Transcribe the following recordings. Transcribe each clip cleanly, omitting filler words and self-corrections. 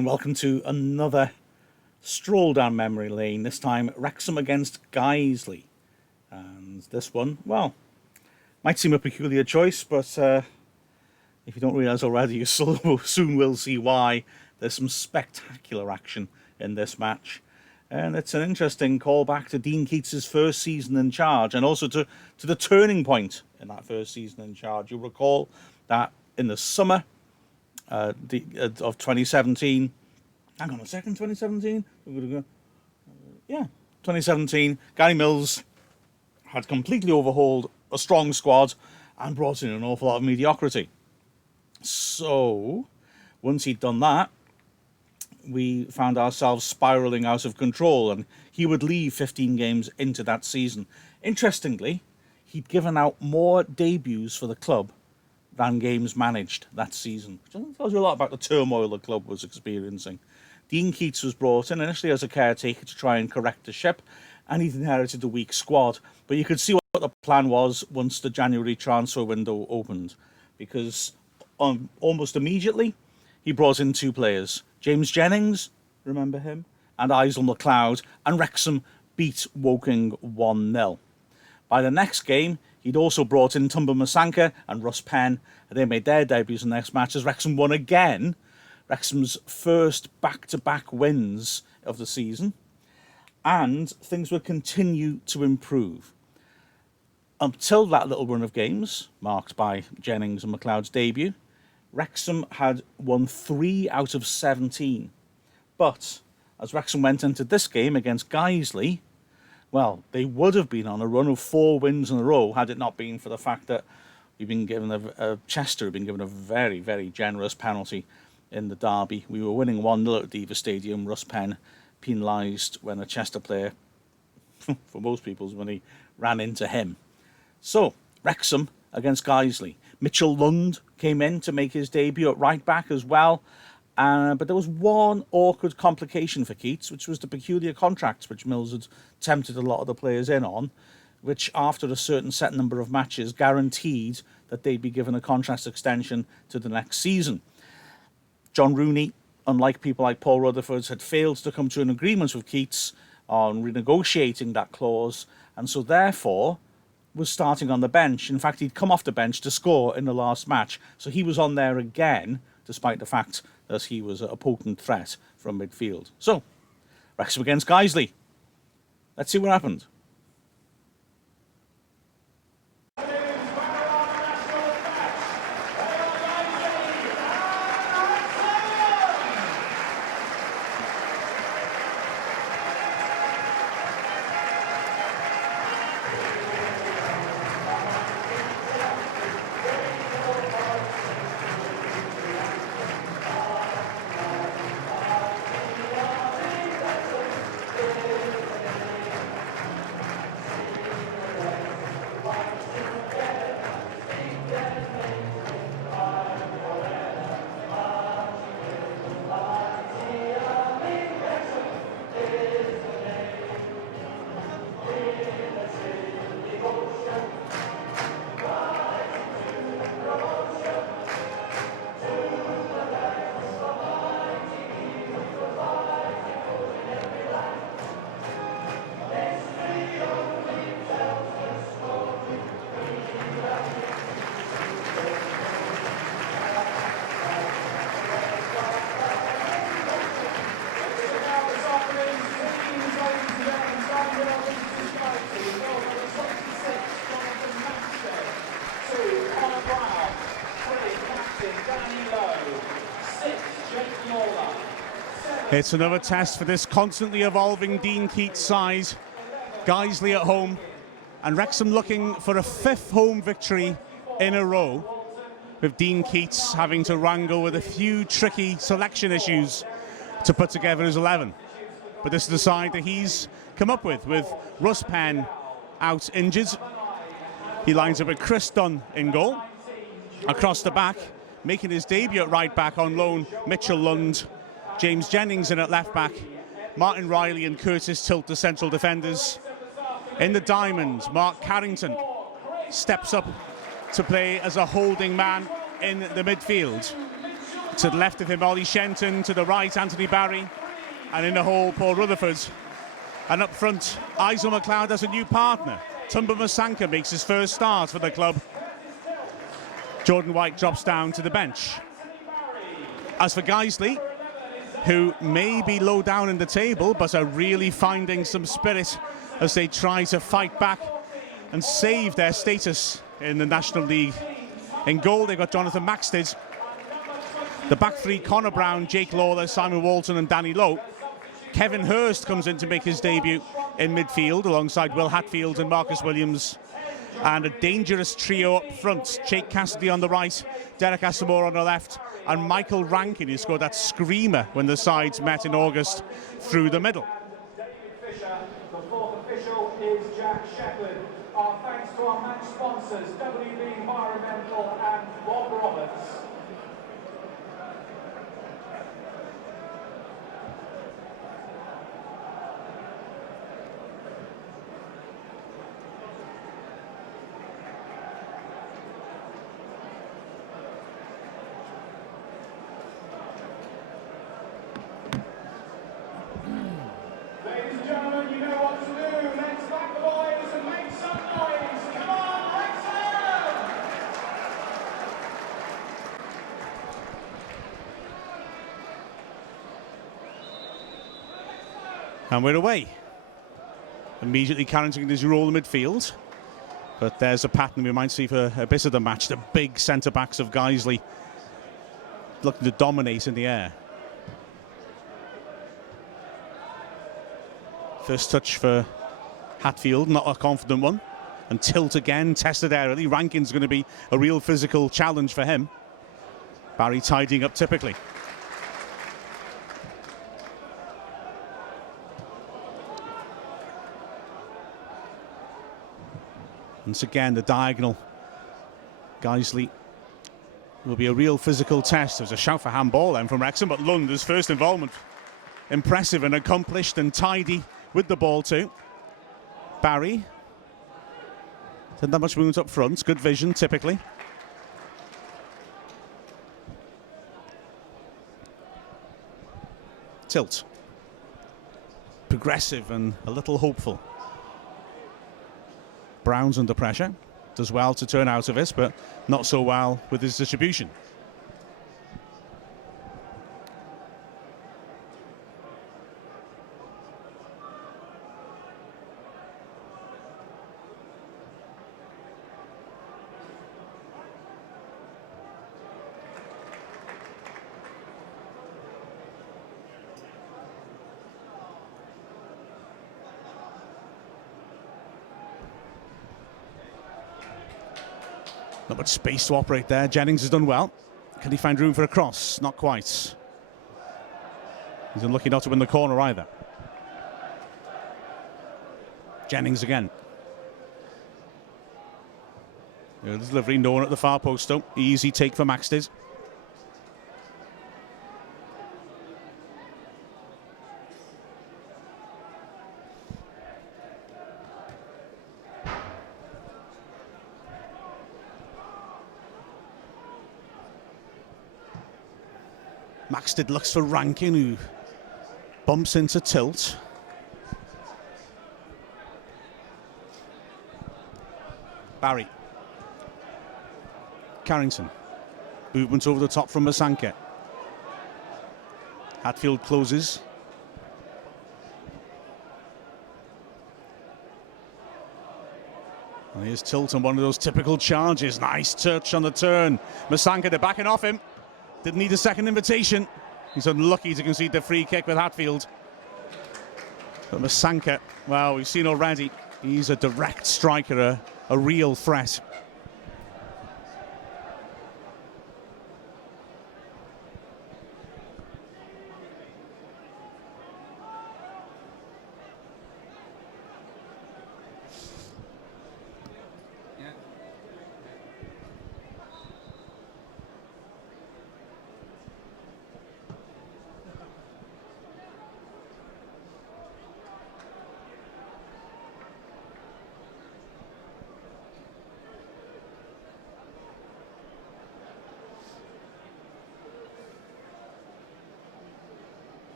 and welcome to another stroll down memory lane, this time Wrexham against Guiseley. And this one, well, might seem a peculiar choice, but if you don't realise already, you soon will see why. There's some spectacular action in this match. And it's an interesting callback to Dean Keates' first season in charge, and also to the turning point in that first season in charge. You'll recall that in the summer of 2017, hang on a second, 2017? Yeah, 2017, Gary Mills had completely overhauled a strong squad and brought in an awful lot of mediocrity. So, once he'd done that, we found ourselves spiralling out of control, and he would leave 15 games into that season. Interestingly, he'd given out more debuts for the club than games managed that season, which tells you a lot about the turmoil the club was experiencing. Dean Keates was brought in initially as a caretaker to try and correct the ship, and he'd inherited a weak squad. But you could see what the plan was once the January transfer window opened, because almost immediately he brought in two players, James Jennings, remember him, and Isle McLeod, and Wrexham beat Woking 1-0. By the next game, he'd also brought in Masanka and Russ Penn, and they made their debuts in the next match as Wrexham won again, Wrexham's first back-to-back wins of the season, and things would continue to improve. Until that little run of games, marked by Jennings and McLeod's debut, Wrexham had won 3 out of 17. But as Wrexham went into this game against Guiseley, well, they would have been on a run of 4 wins in a row had it not been for the fact that we've been given Chester had been given a very, very generous penalty in the derby. We were winning 1-0 at Diva Stadium. Russ Penn penalised when a Chester player, for most people's money, ran into him. So, Wrexham against Guiseley. Mitchell Lund came in to make his debut at right back as well. But there was one awkward complication for Keates, which was the peculiar contracts which Mills had tempted a lot of the players in on, which after a certain set number of matches guaranteed that they'd be given a contract extension to the next season. John Rooney, unlike people like Paul Rutherford, had failed to come to an agreement with Keates on renegotiating that clause, and so therefore was starting on the bench. In fact, he'd come off the bench to score in the last match, so he was on there again, despite the fact that he was a potent threat from midfield. So, Wrexham against Guiseley. Let's see what happened. It's another test for this constantly evolving Dean Keates side. Guiseley at home, and Wrexham looking for a 5th home victory in a row, with Dean Keates having to wrangle with a few tricky selection issues to put together his 11. But this is the side that he's come up with Russ Penn out injured. He lines up with Chris Dunn in goal. Across the back, making his debut at right back on loan, Mitchell Lund. James Jennings in at left back. Martin Riley and Curtis Tilt, the central defenders. In the diamond, Mark Carrington steps up to play as a holding man in the midfield. To the left of him, Ollie Shenton. To the right, Anthony Barry. And in the hole, Paul Rutherford. And up front, Isel McLeod has a new partner. Tumba Masanka makes his first start for the club. Jordan White drops down to the bench. As for Guiseley, who may be low down in the table, but are really finding some spirit as they try to fight back and save their status in the National League. In goal, they've got Jonathan Maxted. The back three, Connor Brown, Jake Lawler, Simon Walton and Danny Lowe. Kevin Hurst comes in to make his debut in midfield alongside Will Hatfield and Marcus Williams. And a dangerous trio up front. Jake Cassidy on the right, Derek Asamoah on the left, and Michael Rankin, who scored that screamer when the sides met in August through the middle. The fourth official is Jack Shepherd. Our thanks to our match sponsors, WB Environmental and Bob Roberts. And we're away. Immediately Carrington his role in midfield. But there's a pattern we might see for a bit of the match. The big centre-backs of Guiseley looking to dominate in the air. First touch for Hatfield, not a confident one. And Tilt again, tested aerially. Rankin's going to be a real physical challenge for him. Barry tidying up typically. Once again, the diagonal. Guiseley will be a real physical test. There's a shout for handball then from Wrexham, but Lund's first involvement. Impressive and accomplished and tidy with the ball too. Barry. Didn't have much movement up front. Good vision, typically. Tilt. Progressive and a little hopeful. Brown's under pressure. Does well to turn out of it, but not so well with his distribution. Not much space to operate there. Jennings has done well. Can he find room for a cross? Not quite. He's unlucky not to win the corner either. Jennings again. The delivery, no one at the far post though. Easy take for Maxted. Maxted looks for Rankin, who bumps into Tilt. Barry. Carrington. Movement over the top from Masanka. Hatfield closes. And here's Tilt on one of those typical charges. Nice touch on the turn. Masanka, they're backing off him. Didn't need a second invitation. He's unlucky to concede the free kick with Hatfield. But Masanka, well, we've seen already, he's a direct striker, a real threat.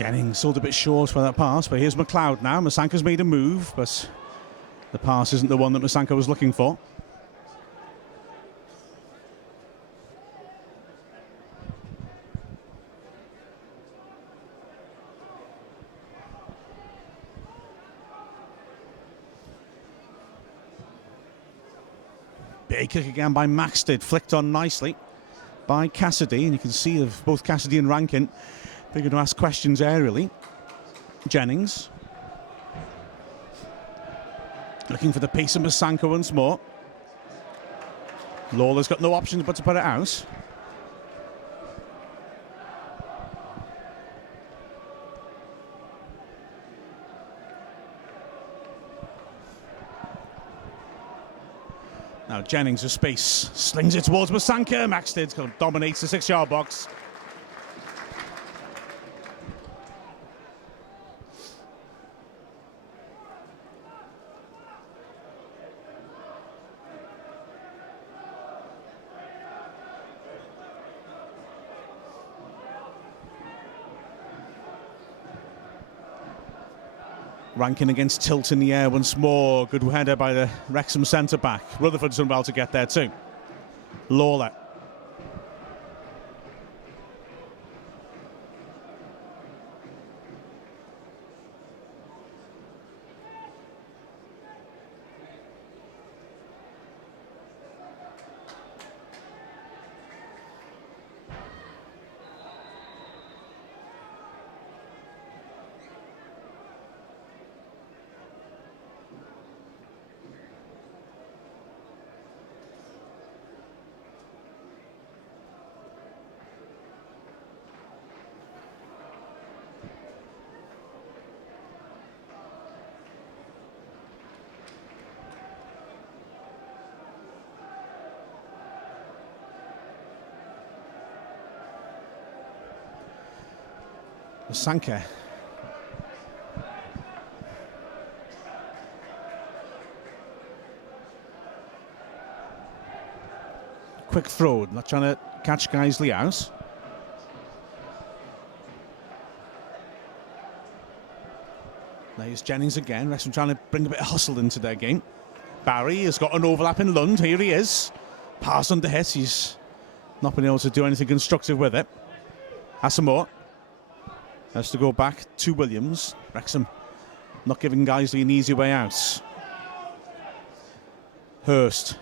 Jennings sold a bit short for that pass, but here's McLeod now. Masanka's made a move, but the pass isn't the one that Masanka was looking for. Big kick again by Maxted, flicked on nicely by Cassidy, and you can see of both Cassidy and Rankin, they're going to ask questions aerially. Jennings looking for the pace of Masanka once more. Lawler's got no options but to put it out. Now Jennings with space, slings it towards Masanka. Maxted dominates the 6-yard box. Rankin against tilt in the air once more. Good header by the Wrexham centre-back. Rutherford's done well to get there too. Lawler. Masanka. Quick throw, not trying to catch Guiseley out. There's Jennings again. Wrexham trying to bring a bit of hustle into their game. Barry has got an overlap in Lund. Here he is. Pass under hit. He's not been able to do anything constructive with it. Asamoah has to go back to Williams. Wrexham not giving Guiseley an easy way out. Hurst.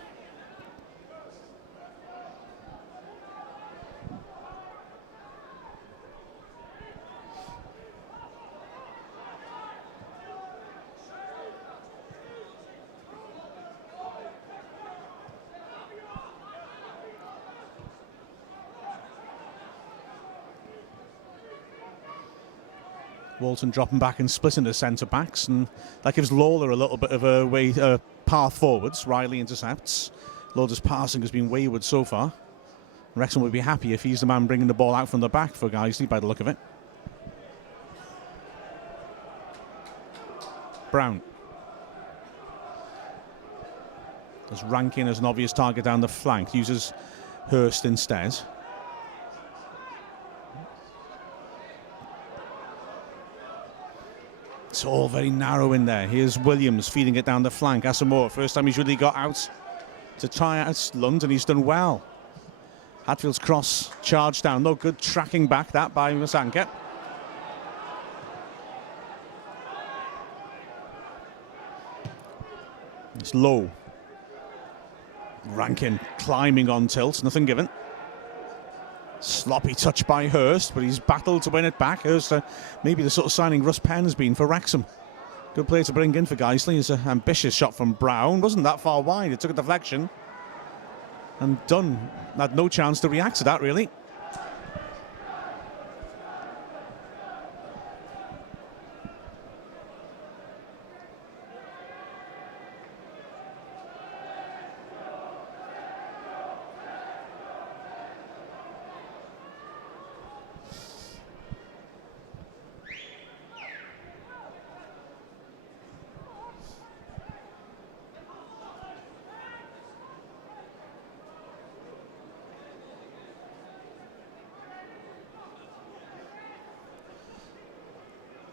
Walton dropping back and splitting the centre-backs, and that gives Lawler a little bit of a path forwards. Riley intercepts. Lawler's passing has been wayward so far. Wrexham would be happy if he's the man bringing the ball out from the back for Guiseley, by the look of it. Brown. There's Rankin as an obvious target down the flank. Uses Hurst instead. It's all very narrow in there. Here's Williams feeding it down the flank. Asamoah, first time he's really got out to try out London. He's done well. Hatfield's cross charged down. No good tracking back that by Masanka. It's low. Rankin climbing on tilt. Nothing given. Sloppy touch by Hurst, but he's battled to win it back. Hurst, maybe the sort of signing Russ Penn's been for Wrexham. Good player to bring in for Guiseley. It's an ambitious shot from Brown. Wasn't that far wide. It took a deflection. And Dunn had no chance to react to that, really.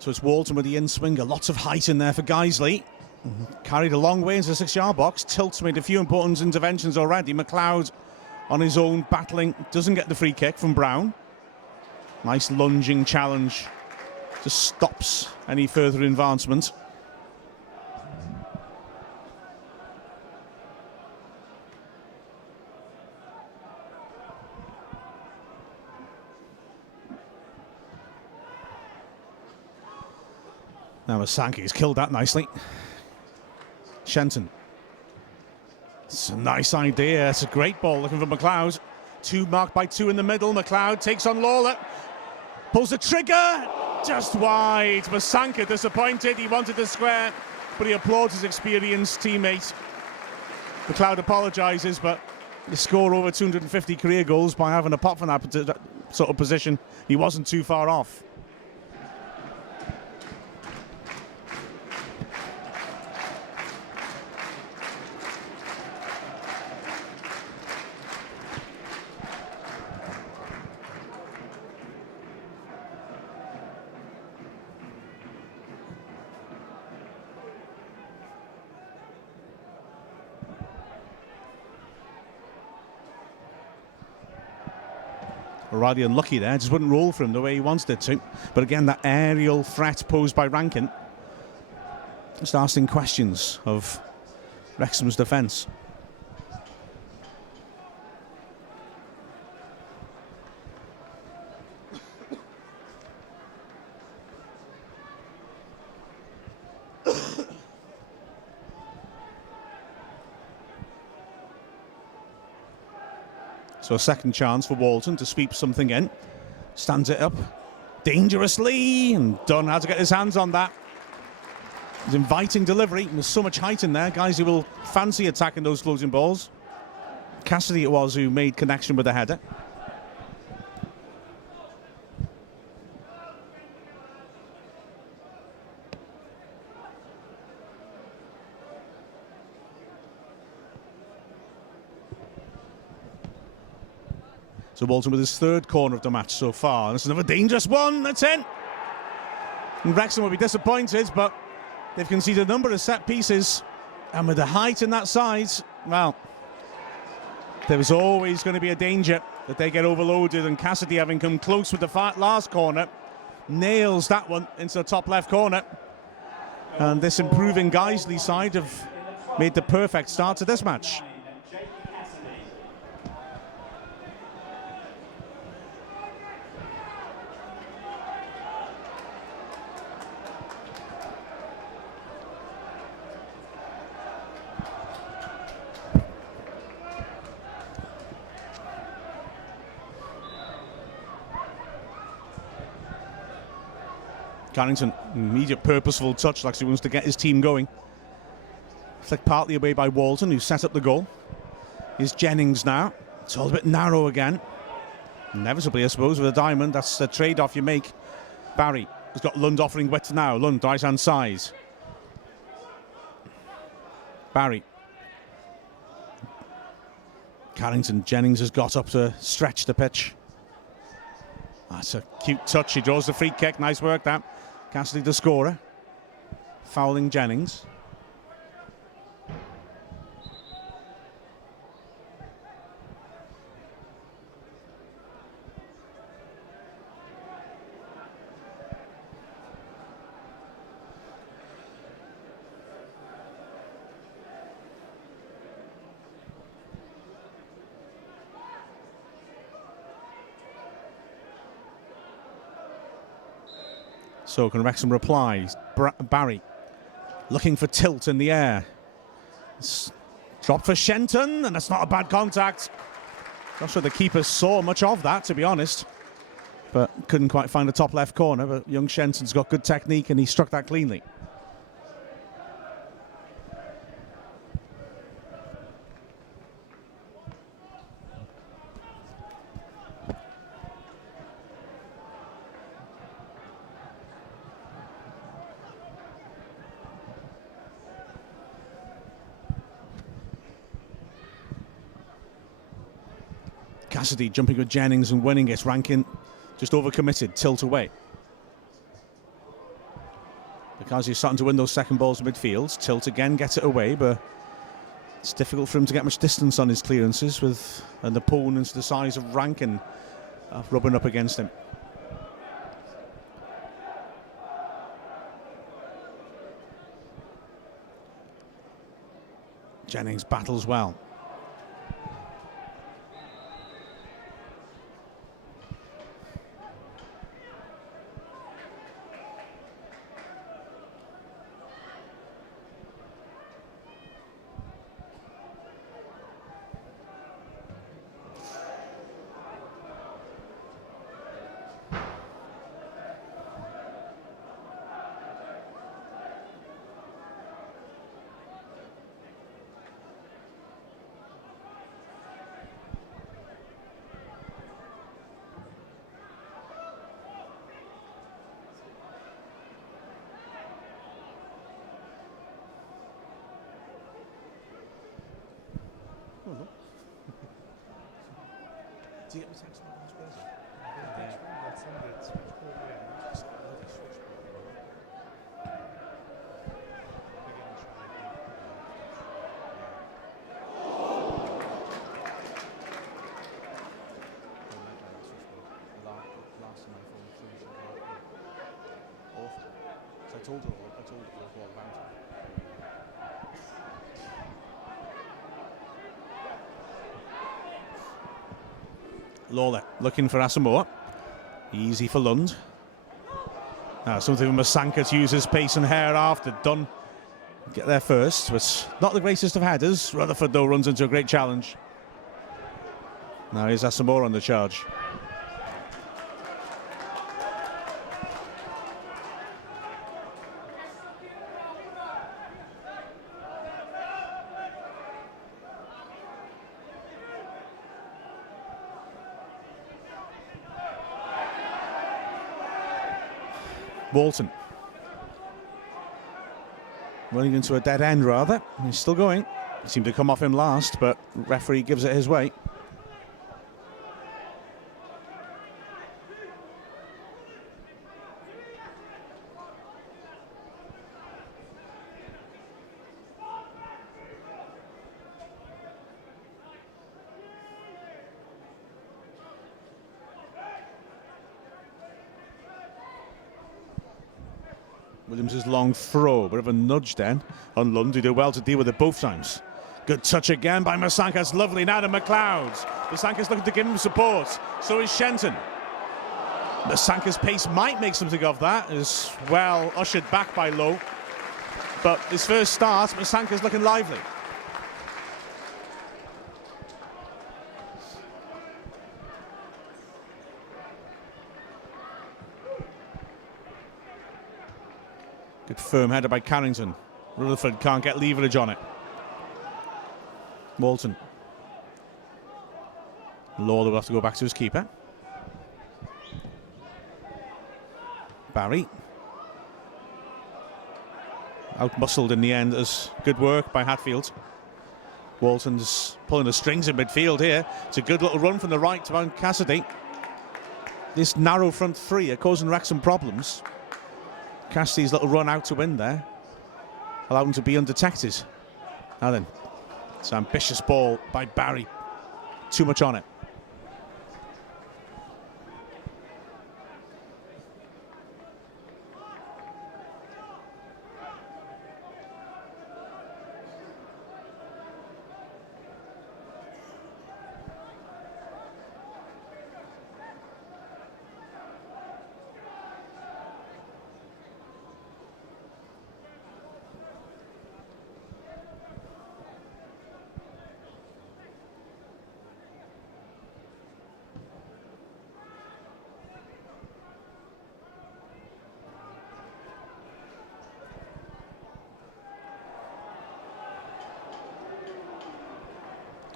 So it's Walton with the in-swinger. Lots of height in there for Guiseley. Carried a long way into the 6-yard box. Tilt's made a few important interventions already. McLeod on his own, battling. Doesn't get the free kick from Brown. Nice lunging challenge. Just stops any further advancement. Now Masanka's killed that nicely. Shenton. It's a nice idea. It's a great ball looking for McLeod. Two marked by two in the middle. McLeod takes on Lawler. Pulls the trigger. Just wide. Masanka disappointed. He wanted the square, but he applauds his experienced teammate. McLeod apologises, but the score over 250 career goals by having a pop from that sort of position. He wasn't too far off. Rather unlucky there, just wouldn't roll for him the way he wanted it to. But again, that aerial threat posed by Rankin just asking questions of Wrexham's defence. So a second chance for Walton to sweep something in. Stands it up dangerously, and Dunn had to get his hands on that. It's inviting delivery. There's so much height in there. Guys who will fancy attacking those floating balls. Cassidy it was who made connection with the header. So Walton with his third corner of the match so far. That's another dangerous one. That's in. And Wrexham will be disappointed, but they've conceded a number of set pieces. And with the height in that size, well, there was always going to be a danger that they get overloaded. And Cassidy, having come close with the last corner, nails that one into the top left corner. And this improving Guiseley side have made the perfect start to this match. Carrington, immediate purposeful touch, like he wants to get his team going. Flicked partly away by Walton, who set up the goal. Here's Jennings now. It's all a bit narrow again. Inevitably, I suppose, with a diamond, that's the trade-off you make. Barry has got Lund offering width now. Lund, right-hand side. Barry. Carrington, Jennings has got up to stretch the pitch. That's a cute touch. He draws the free kick. Nice work, that. Cassidy, the scorer. Fouling Jennings. So can Wrexham reply? Barry looking for tilt in the air. It's dropped for Shenton, and that's not a bad contact. Not sure the keeper saw much of that, to be honest. But couldn't quite find the top left corner. But young Shenton's got good technique, and he struck that cleanly. Cassidy jumping with Jennings and winning it. Rankin just overcommitted, tilt away. Because he's starting to win those second balls in midfield. Tilt again, gets it away, but it's difficult for him to get much distance on his clearances with an opponent the size of Rankin rubbing up against him. Jennings battles well. Do you get the text from the person? I told her all about it. Lawler looking for Asamoah. Easy for Lund. Now something for Masanka to use his pace and hair after Dunn get there first. But not the greatest of headers. Rutherford though runs into a great challenge. Now here's Asamoah on the charge. Walton running into a dead end rather. He's still going. He seemed to come off him last, but referee gives it his way. Williams' long throw, bit of a nudge then on Lund, who did well to deal with it both times. Good touch again by Masanka, it's lovely now to McLeod. Masanka's looking to give him support, so is Shenton. Masanka's pace might make something of that, is well ushered back by Lowe. But his first start, Masanka's looking lively. Good firm header by Carrington. Rutherford can't get leverage on it. Walton. Lawler will have to go back to his keeper. Barry. Out-muscled in the end as good work by Hatfield. Walton's pulling the strings in midfield here. It's a good little run from the right to Mount Cassidy. This narrow front three are causing Wrexham problems. Cassidy's little run out to win there allowed him to be undetected. Now then, it's an ambitious ball by Barry. Too much on it.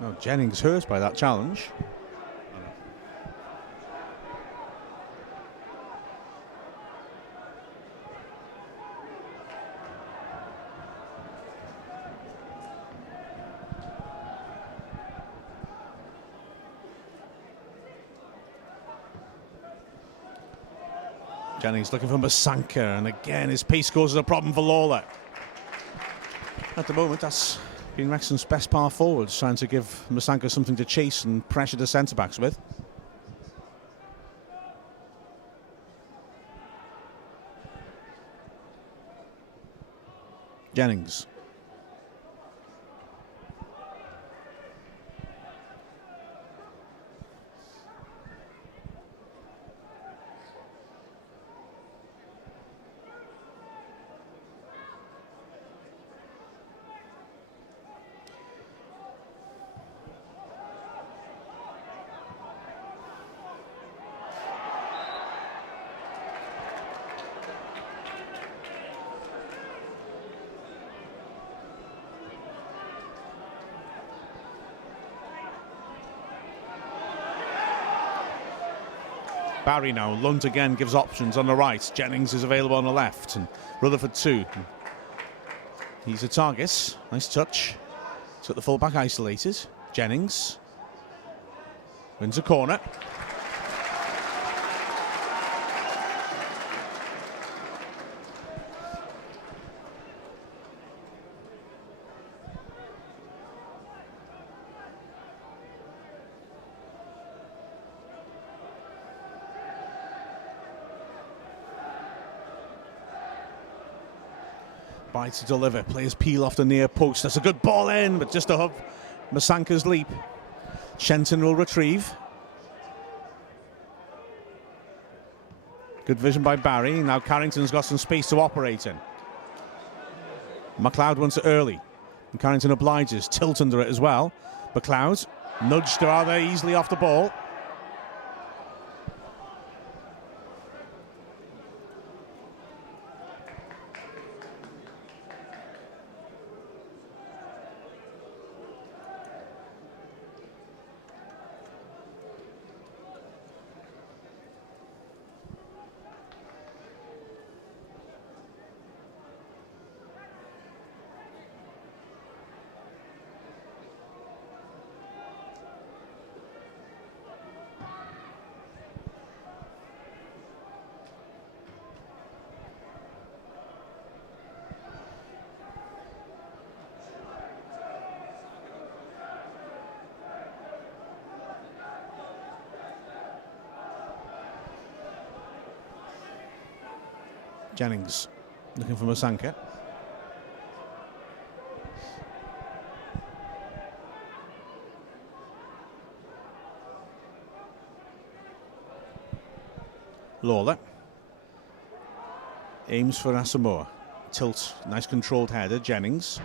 Oh, Jennings hurt by that challenge. Jennings looking for Masanka, and again his pace causes a problem for Lawler. At the moment, that's been Wrexham's best par forwards, trying to give Masanka something to chase and pressure the centre-backs with. Jennings. Barry now. Lunt again gives options on the right. Jennings is available on the left, and Rutherford too. He's a target. Nice touch. Took the fullback isolated. Jennings wins a corner. By to deliver, players peel off the near post. That's a good ball in, but just above Masanka's leap. Shenton will retrieve. Good vision by Barry. Now Carrington's got some space to operate in. McLeod wants it early, and Carrington obliges. Tilt under it as well. McLeod nudged rather easily off the ball. Jennings looking for Masanka. Lawler aims for Asamoah. Tilt, nice controlled header. Jennings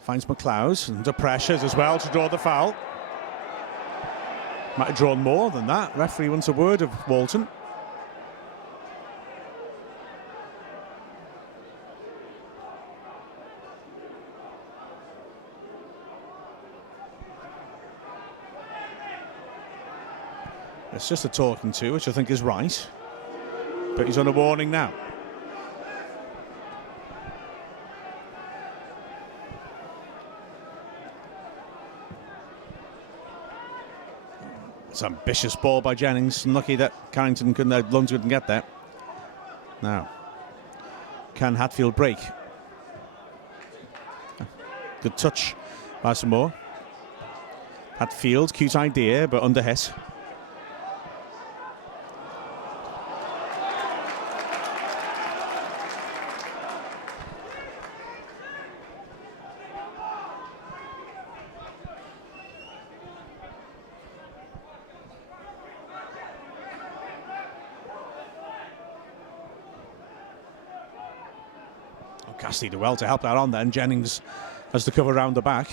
finds McLeod under pressures as well to draw the foul. Might have drawn more than that. Referee wants a word of Walton. It's just a talking to, which I think is right. But he's on a warning now. It's an ambitious ball by Jennings. Lucky that Carrington couldn't, Lunt couldn't get there. Now, can Hatfield break? Good touch by some more. Hatfield, cute idea, but under hit. Cassidy did well to help that on then. Jennings has to cover round the back.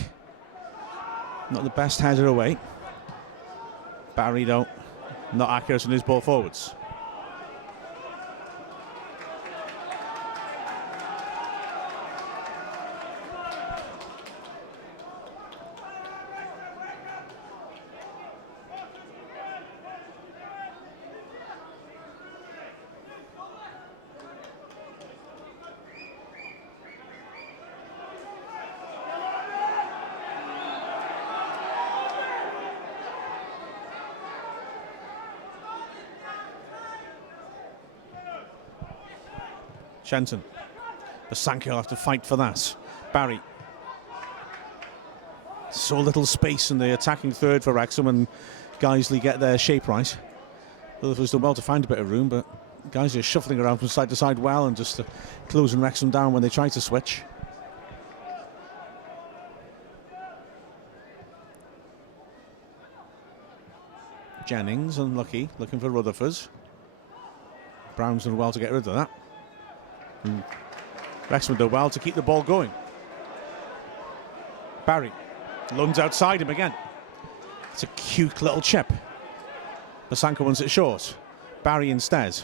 Not the best header away. Barry, though, not accurate in his ball forwards. Shenton. Masanka will have to fight for that. Barry. So little space in the attacking third for Wrexham, and Guiseley get their shape right. Rutherford's done well to find a bit of room, but Guiseley are shuffling around from side to side well and just closing Wrexham down when they try to switch. Jennings unlucky, looking for Rutherford's. Brown's done well to get rid of that. And Wrexham do well to keep the ball going. Barry. Lunds outside him again. It's a cute little chip. Masanka wants it short. Barry instead.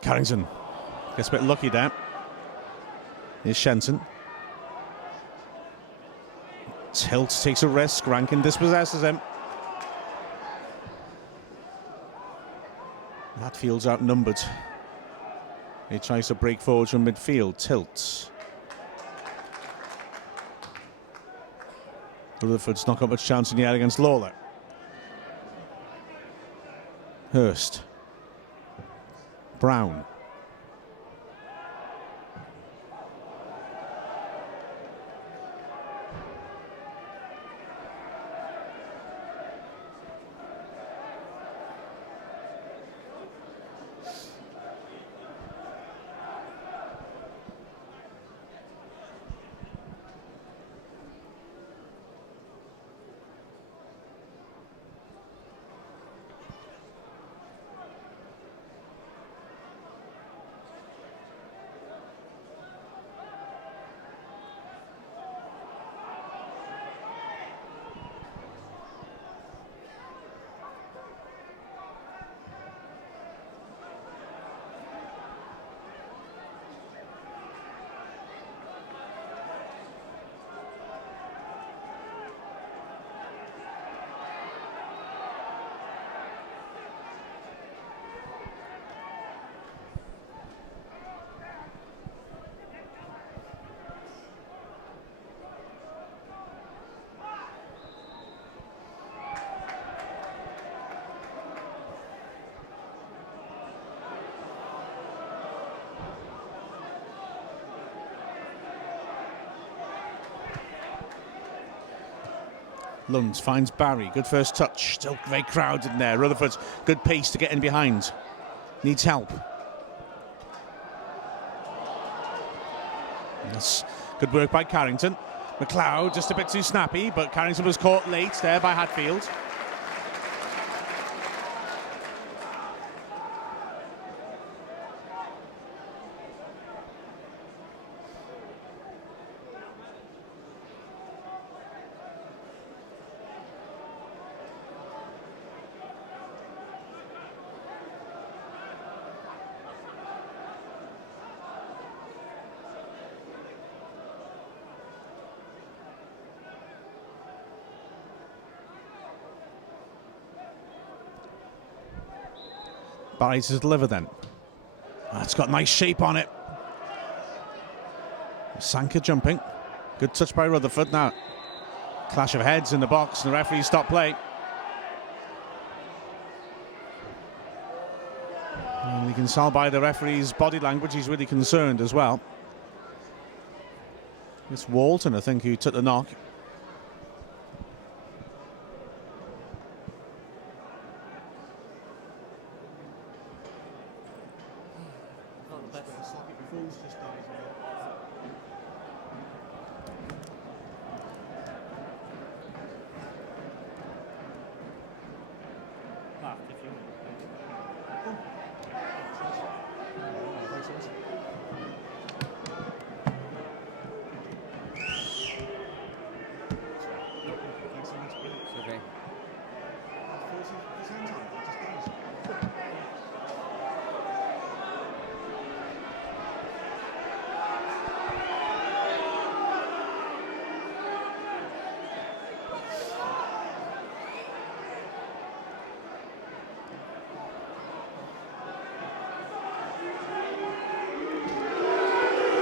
Carrington gets a bit lucky there. Here's Shenton. Tilt takes a risk. Rankin dispossesses him. Hatfield's outnumbered. He tries to break forward from midfield. Tilts. Rutherford's not got much chance in the air against Lawler. Hurst. Brown. Lunds finds Barry. Good first touch. Still very crowded in there. Rutherford's good pace to get in behind. Needs help. That's good work by Carrington. McLeod just a bit too snappy, but Carrington was caught late there by Hatfield. Barry to deliver then. It's got nice shape on it. Masanka jumping. Good touch by Rutherford now. Clash of heads in the box and the referee stopped play. And you can tell by the referee's body language he's really concerned as well. It's Walton, I think, who took the knock.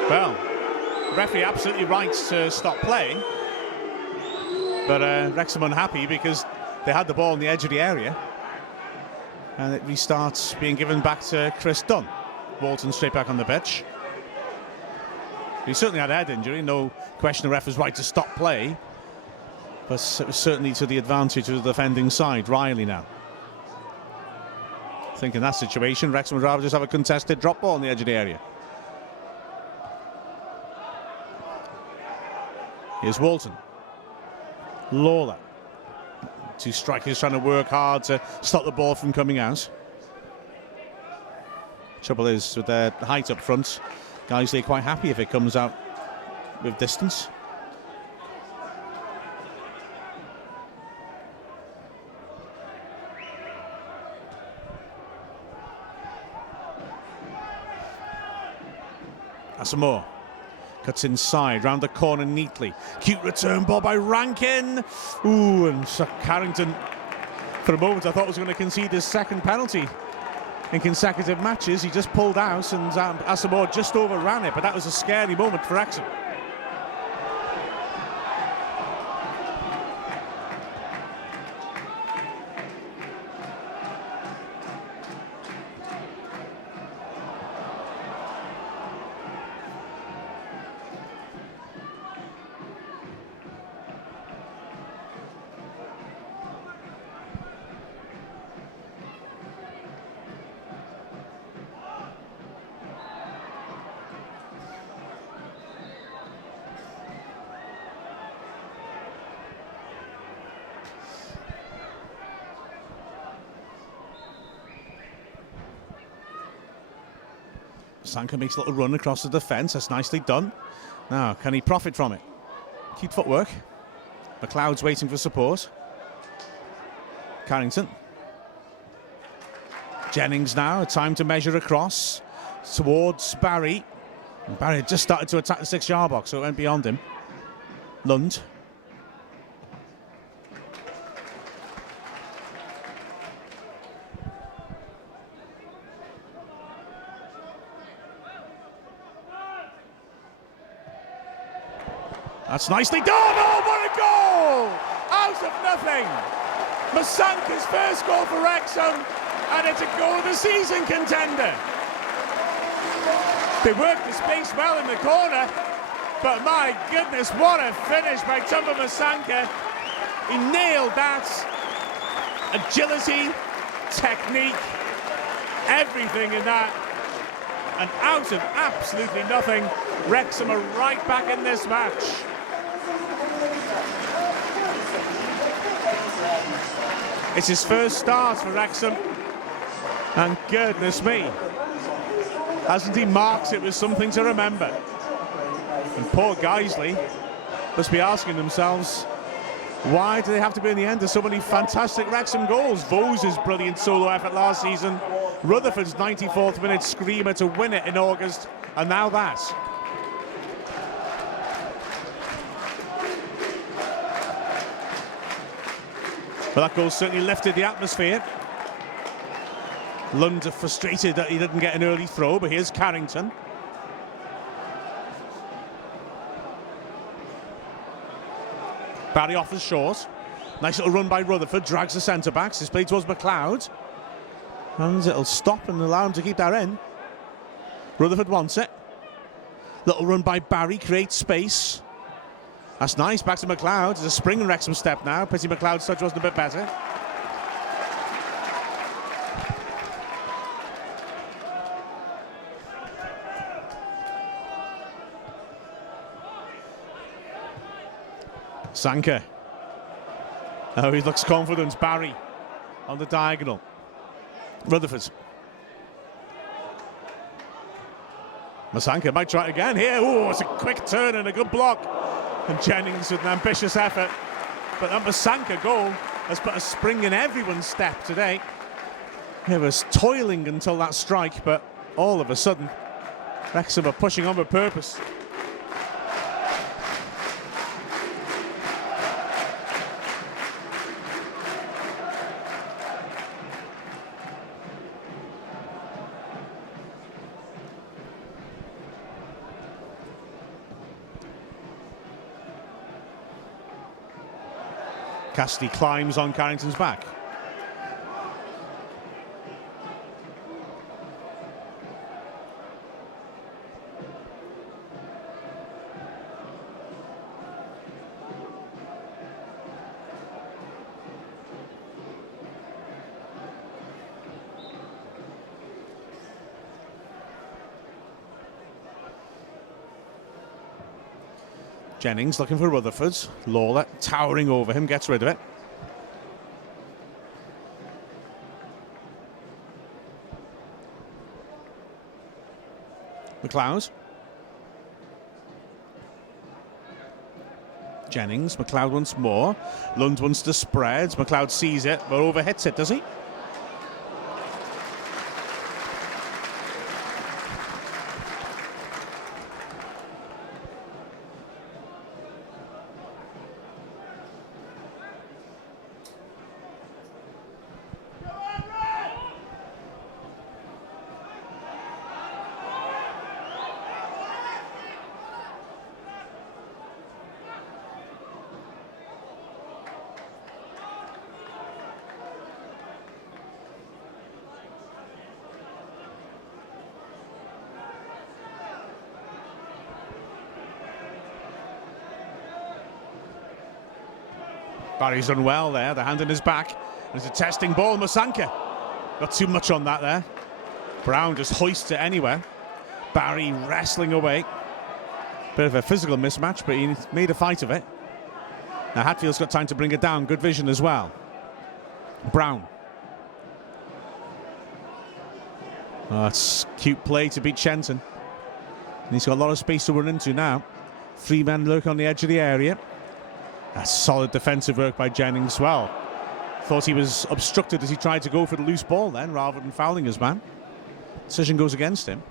Well, referee absolutely right to stop play, but Wrexham unhappy because they had the ball on the edge of the area, and it restarts being given back to Chris Dunn. Walton straight back on the pitch. He certainly had a head injury, no question the ref was right to stop play. But it was certainly to the advantage of the defending side. Riley now. I think in that situation, Wrexham would rather just have a contested drop ball on the edge of the area. Here's Walton. Lawler. Two strikers trying to work hard to stop the ball from coming out. Trouble is, with their height up front, Guiseley are quite happy if it comes out with distance. Asamoah cuts inside, round the corner neatly. Cute return ball by Rankin. Ooh, and Carrington, for a moment I thought was going to concede his second penalty in consecutive matches. He just pulled out and Asamoah just overran it, but that was a scary moment for Wrexham. Masanka makes a little run across the defence. That's nicely done. Now, can he profit from it? Cute footwork. McLeod's waiting for support. Carrington. Jennings now, time to measure across towards Barry. And Barry had just started to attack the 6-yard box, so it went beyond him. Lund. That's nicely done. Oh, what a goal! Out of nothing. Masanka's first goal for Wrexham, and it's a goal of the season contender. They worked the space well in the corner, but my goodness, what a finish by Tumba Masanka. He nailed that. Agility, technique, everything in that. And out of absolutely nothing, Wrexham are right back in this match. It's his first start for Wrexham, and goodness me, hasn't he marked it with something to remember? And poor Guiseley must be asking themselves, why do they have to be in the end of so many fantastic Wrexham goals? Vose's brilliant solo effort last season, Rutherford's 94th minute screamer to win it in August, and now that. But that goal certainly lifted the atmosphere. Lund frustrated that he didn't get an early throw, but here's Carrington. Barry offers short. Nice little run by Rutherford, drags the centre-backs. It's played towards McLeod. And it'll stop and allow him to keep that in. Rutherford wants it. Little run by Barry, creates space. That's nice, back to McLeod. There's a spring in Wrexham step now. Pity McLeod's touch wasn't a bit better. Sanka. Oh, he looks confident. Barry on the diagonal. Rutherford. Masanka might try it again here. Oh, it's a quick turn and a good block. And Jennings with an ambitious effort. But that Masanka goal has put a spring in everyone's step today. He was toiling until that strike, but all of a sudden, Wrexham are pushing on with purpose. Cassidy climbs on Carrington's back. Jennings looking for Rutherford. Lawler towering over him, gets rid of it. McLeod. Jennings, McLeod once more. Lund wants to spread. McLeod sees it, but overhits it, does he? Barry's done well there, the hand in his back. There's a testing ball, Masanka. Not too much on that there. Brown just hoists it anywhere. Barry wrestling away. Bit of a physical mismatch, but he made a fight of it. Now Hatfield's got time to bring it down, good vision as well. Brown. Oh, that's cute play to beat Shenton. And he's got a lot of space to run into now. 3 men lurk on the edge of the area. That's solid defensive work by Jennings as well. Thought he was obstructed as he tried to go for the loose ball then, rather than fouling his man. Decision goes against him.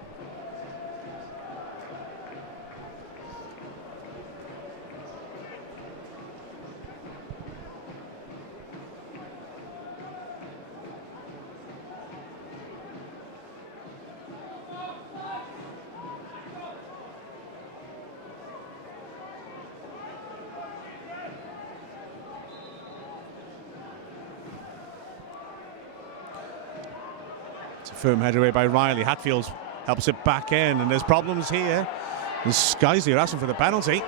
It's a firm head away by Riley. Hatfield helps it back in, and there's problems here. There's Guiseley are asking for the penalty.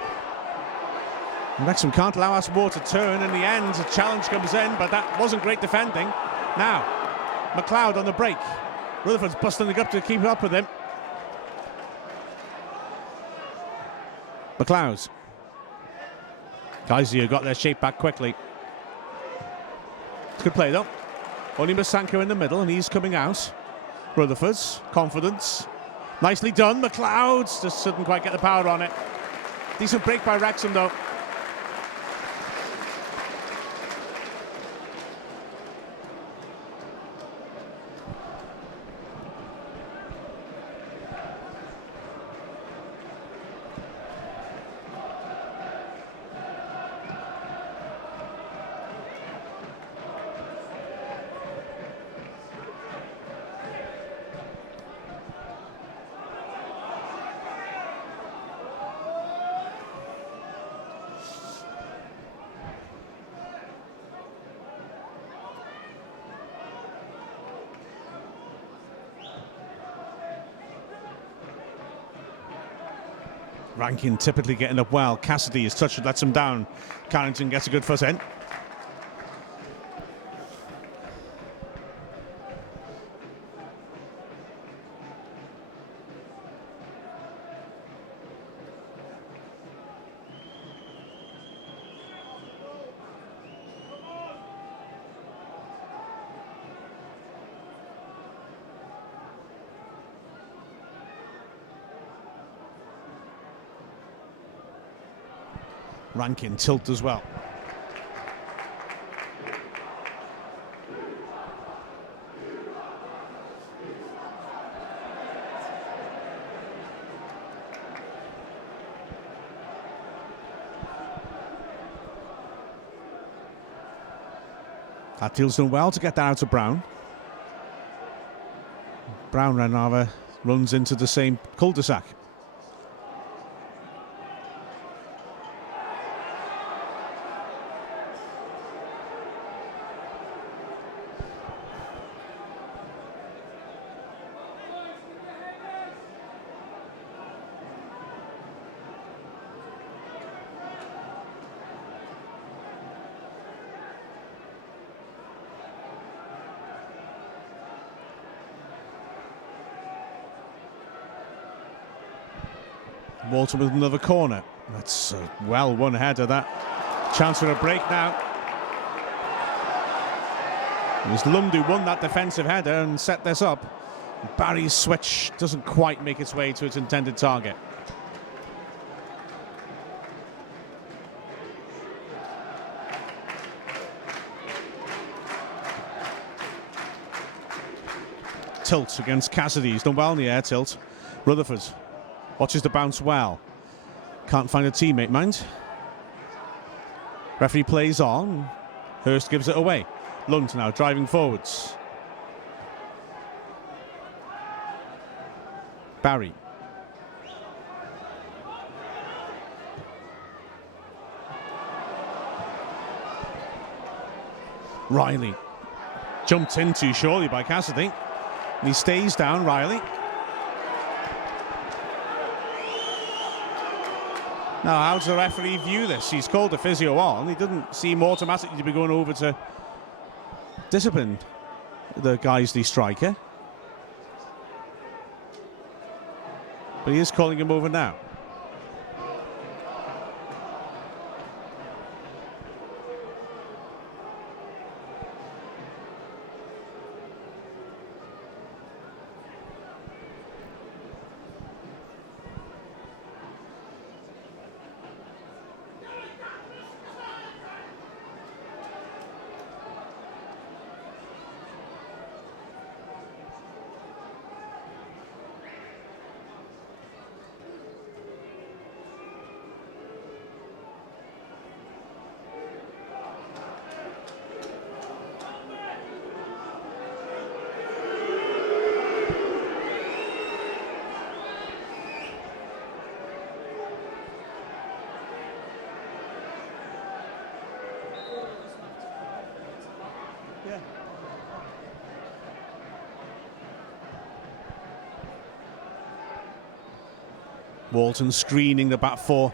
And Wrexham can't allow Aspmore to turn. In the end, a challenge comes in, but that wasn't great defending. Now, McLeod on the break. Rutherford's busting it up to keep up with him. McLeod. Guiseley got their shape back quickly. It's good play though. Only Masanka in the middle, and he's coming out. Rutherford's confidence. Nicely done. McLeod just couldn't quite get the power on it. Decent break by Wrexham though. Rankin typically getting up well. Cassidy is touched, lets him down. Carrington gets a good foot in. Rankin tilt as well. Hatfield's done well to get that out to Brown. Brown rather runs into the same cul-de-sac. Walton with another corner. That's a well-won header, that. Chance for a break now. It was Lund who won that defensive header and set this up. Barry's switch doesn't quite make its way to its intended target. Tilt against Cassidy. He's done well in the air, Tilt. Rutherford watches the bounce well. Can't find a teammate, mind. Referee plays on. Hurst gives it away. Lund now driving forwards. Barry. Riley. Jumped into surely by Cassidy. And he stays down, Riley. Now, how does the referee view this? He's called the physio on. He doesn't seem automatically to be going over to discipline the Guiseley striker. But he is calling him over now. Walton screening the back four.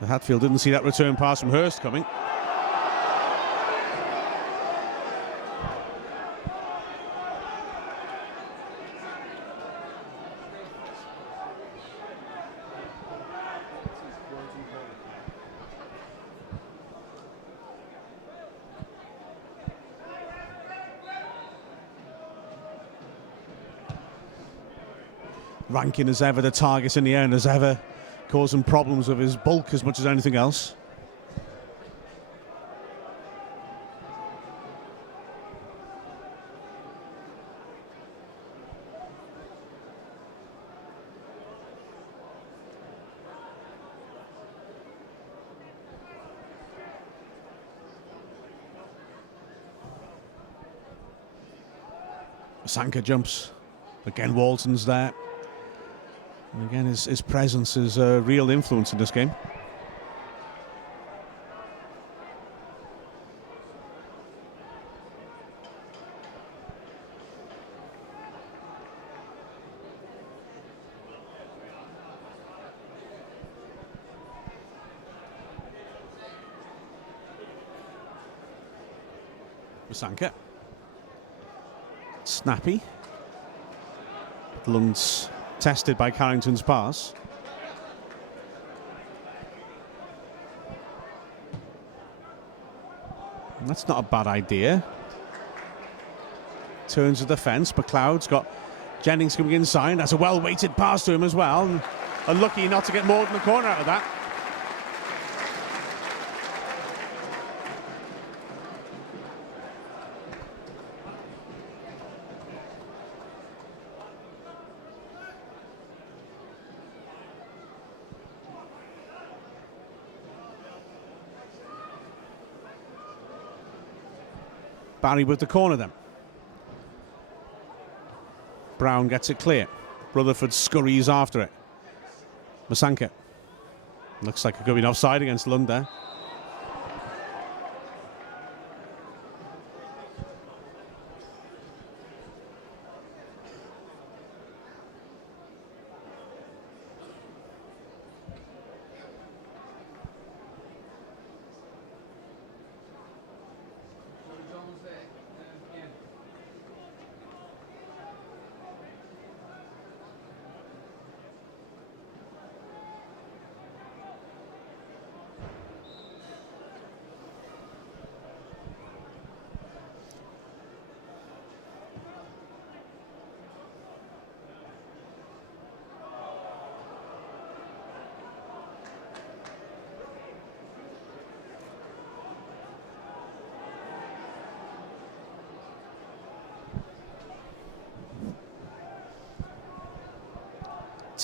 The Hatfield didn't see that return pass from Hurst coming. Rankin as ever the target in the air and as ever causing problems with his bulk as much as anything else. Masanka jumps. Again, Walton's there. And again, his presence is a real influence in this game. Masanka. Snappy. Lund's tested by Carrington's pass. And that's not a bad idea. Turns the defence. McLeod's got Jennings coming inside. That's a well-weighted pass to him as well. And unlucky not to get more than the corner out of that. Barry with the corner then. Brown gets it clear. Rutherford scurries after it. Masanka. Looks like it could be an offside against Lund there.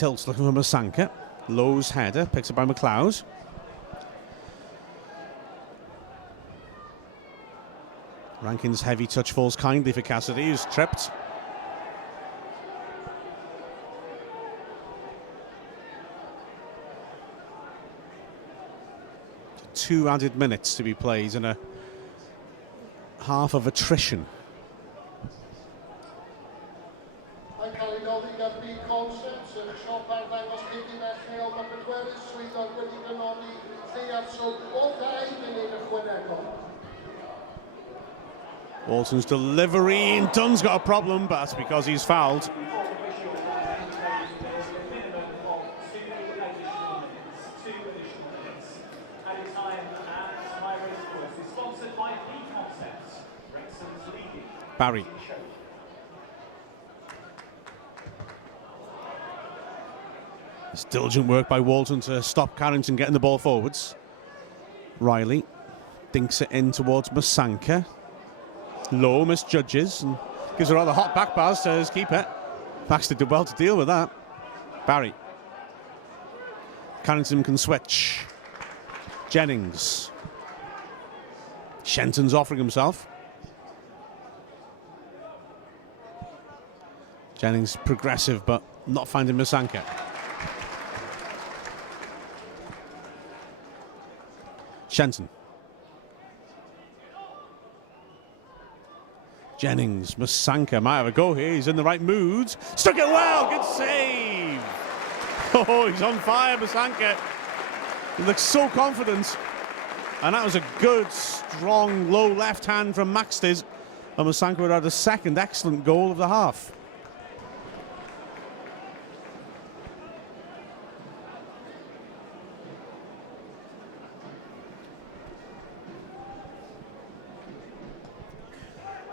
Tilts looking for Masanka. Lowe's header, picks up by McLeod. Rankin's heavy touch falls kindly for Cassidy, who's tripped. Two added minutes to be played and a half of attrition. Walton's delivery, and Dunn's got a problem, but that's because he's fouled. Barry. It's diligent work by Walton to stop Carrington getting the ball forwards. Riley dinks it in towards Masanka. Low misjudges and gives a rather hot back pass to his keeper. Baxter did well to deal with that. Barry. Carrington can switch. Jennings. Shenton's offering himself. Jennings progressive, but not finding Masanka. Shenton. Jennings, Masanka might have a go here. He's in the right mood. Stuck it well. Good save. Oh, he's on fire, Masanka. He looks so confident. And that was a good, strong, low left hand from Maxted. And Masanka would have the second excellent goal of the half.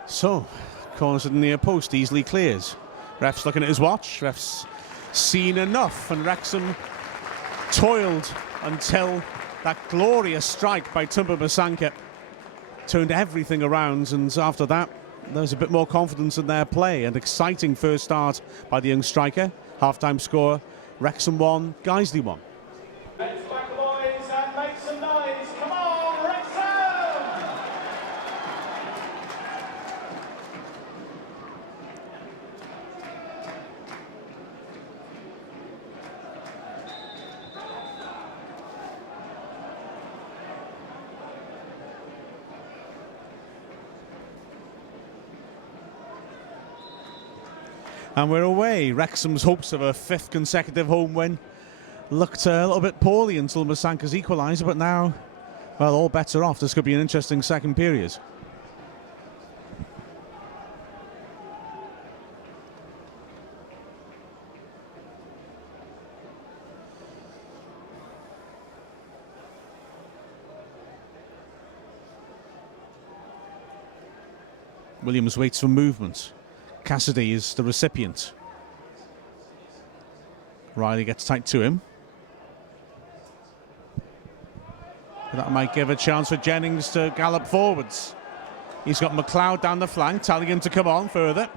So, corners at the near post, easily clears. Ref's looking at his watch. Ref's seen enough, and Wrexham toiled until that glorious strike by Tumba Masanka turned everything around, and after that, there was a bit more confidence in their play. An exciting first start by the young striker. Half-time score, Wrexham 1, Guiseley 1. Let's back the boys and make some noise. Come on, Wrexham! And we're away. Wrexham's hopes of a fifth consecutive home win looked a little bit poorly until Masanka's equaliser, but now, well, all bets are off. This could be an interesting second period. Williams waits for movement. Cassidy is the recipient. Riley gets tight to him. That might give a chance for Jennings to gallop forwards. He's got McLeod down the flank, telling him to come on further.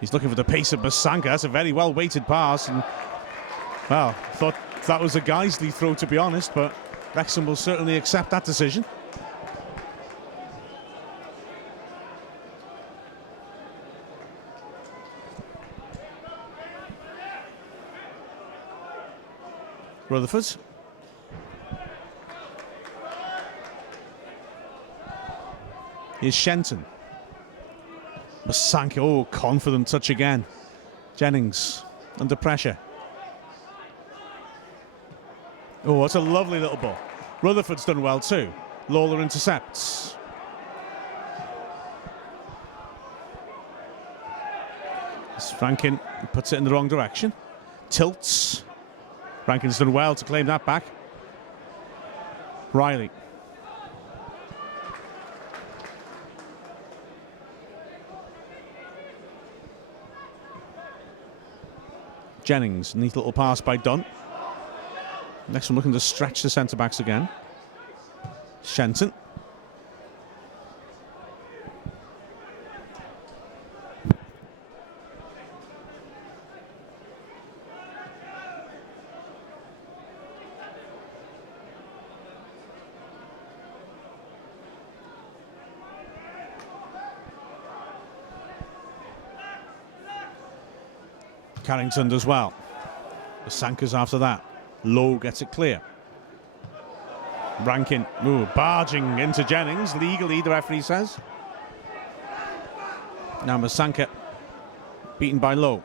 He's looking for the pace of Masanka. That's a very well weighted pass. And, well, thought that was a Guiseley throw, to be honest, but Wrexham will certainly accept that decision. Rutherford. Here's Shenton. Masanka, oh, confident touch again. Jennings under pressure. Oh, what a lovely little ball. Rutherford's done well too. Lawler intercepts. Rankin puts it in the wrong direction. Tilts. Rankin's done well to claim that back. Riley. Jennings, neat little pass by Dunn. Next one looking to stretch the centre-backs again. Shenton. Carrington does well. Masanka's after that. Lowe gets it clear. Rankin, barging into Jennings. Legally, the referee says. Now Masanka beaten by Lowe.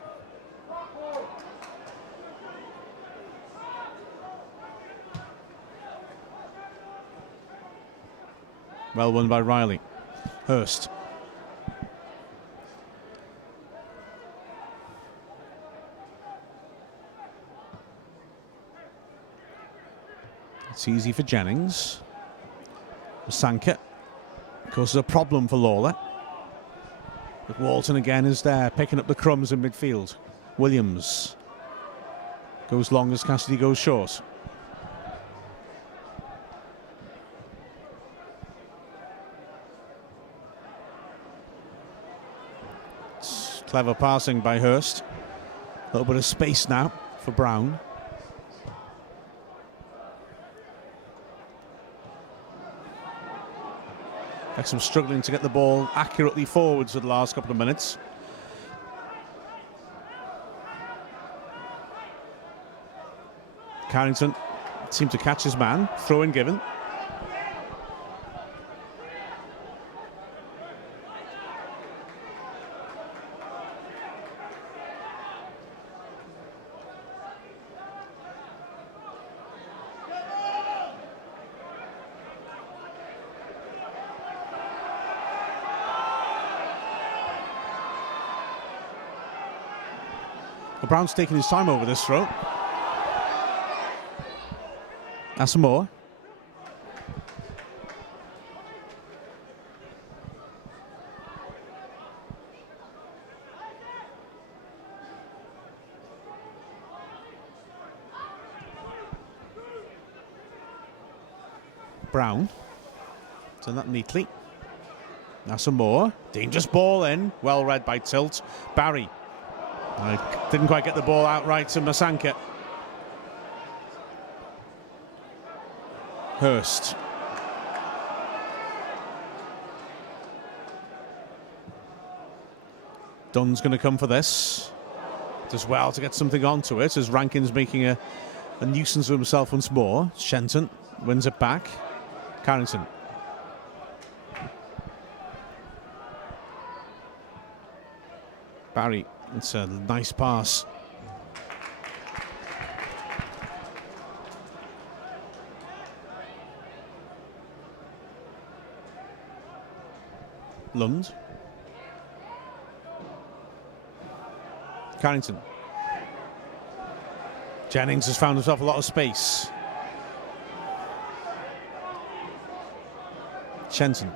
Well won by Riley. Hurst. It's easy for Jennings. Masanka causes a problem for Lawler. But Walton again is there, picking up the crumbs in midfield. Williams goes long as Cassidy goes short. It's clever passing by Hurst. A little bit of space now for Brown. Wrexham struggling to get the ball accurately forwards for the last couple of minutes. Carrington seemed to catch his man. Throw in given. Brown's taking his time over this throw. Asamoah. Brown. Done that neatly. Asamoah. Dangerous ball in. Well read by Tilt. Barry. Didn't quite get the ball out right to Masanka. Hurst. Dunn's going to come for this. Does well to get something onto it as Rankin's making a nuisance of himself once more. Shenton wins it back. Carrington. Barry. It's a nice pass. Lund. Carrington. Jennings has found himself a lot of space. Shenton.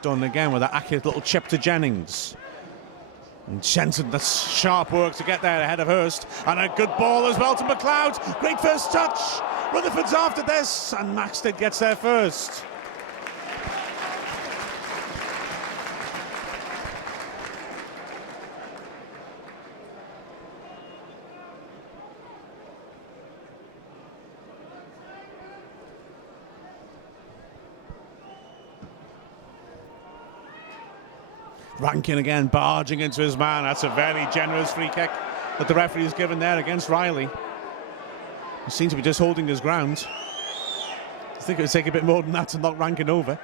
Done again with that accurate little chip to Jennings. And Shenton, that's sharp work to get there ahead of Hurst. And a good ball as well to McLeod. Great first touch. Rutherford's after this. And Maxted gets there first. Rankin again barging into his man. That's a very generous free kick that the referee has given there against Riley. He seems to be just holding his ground. I think it would take a bit more than that to knock Rankin over.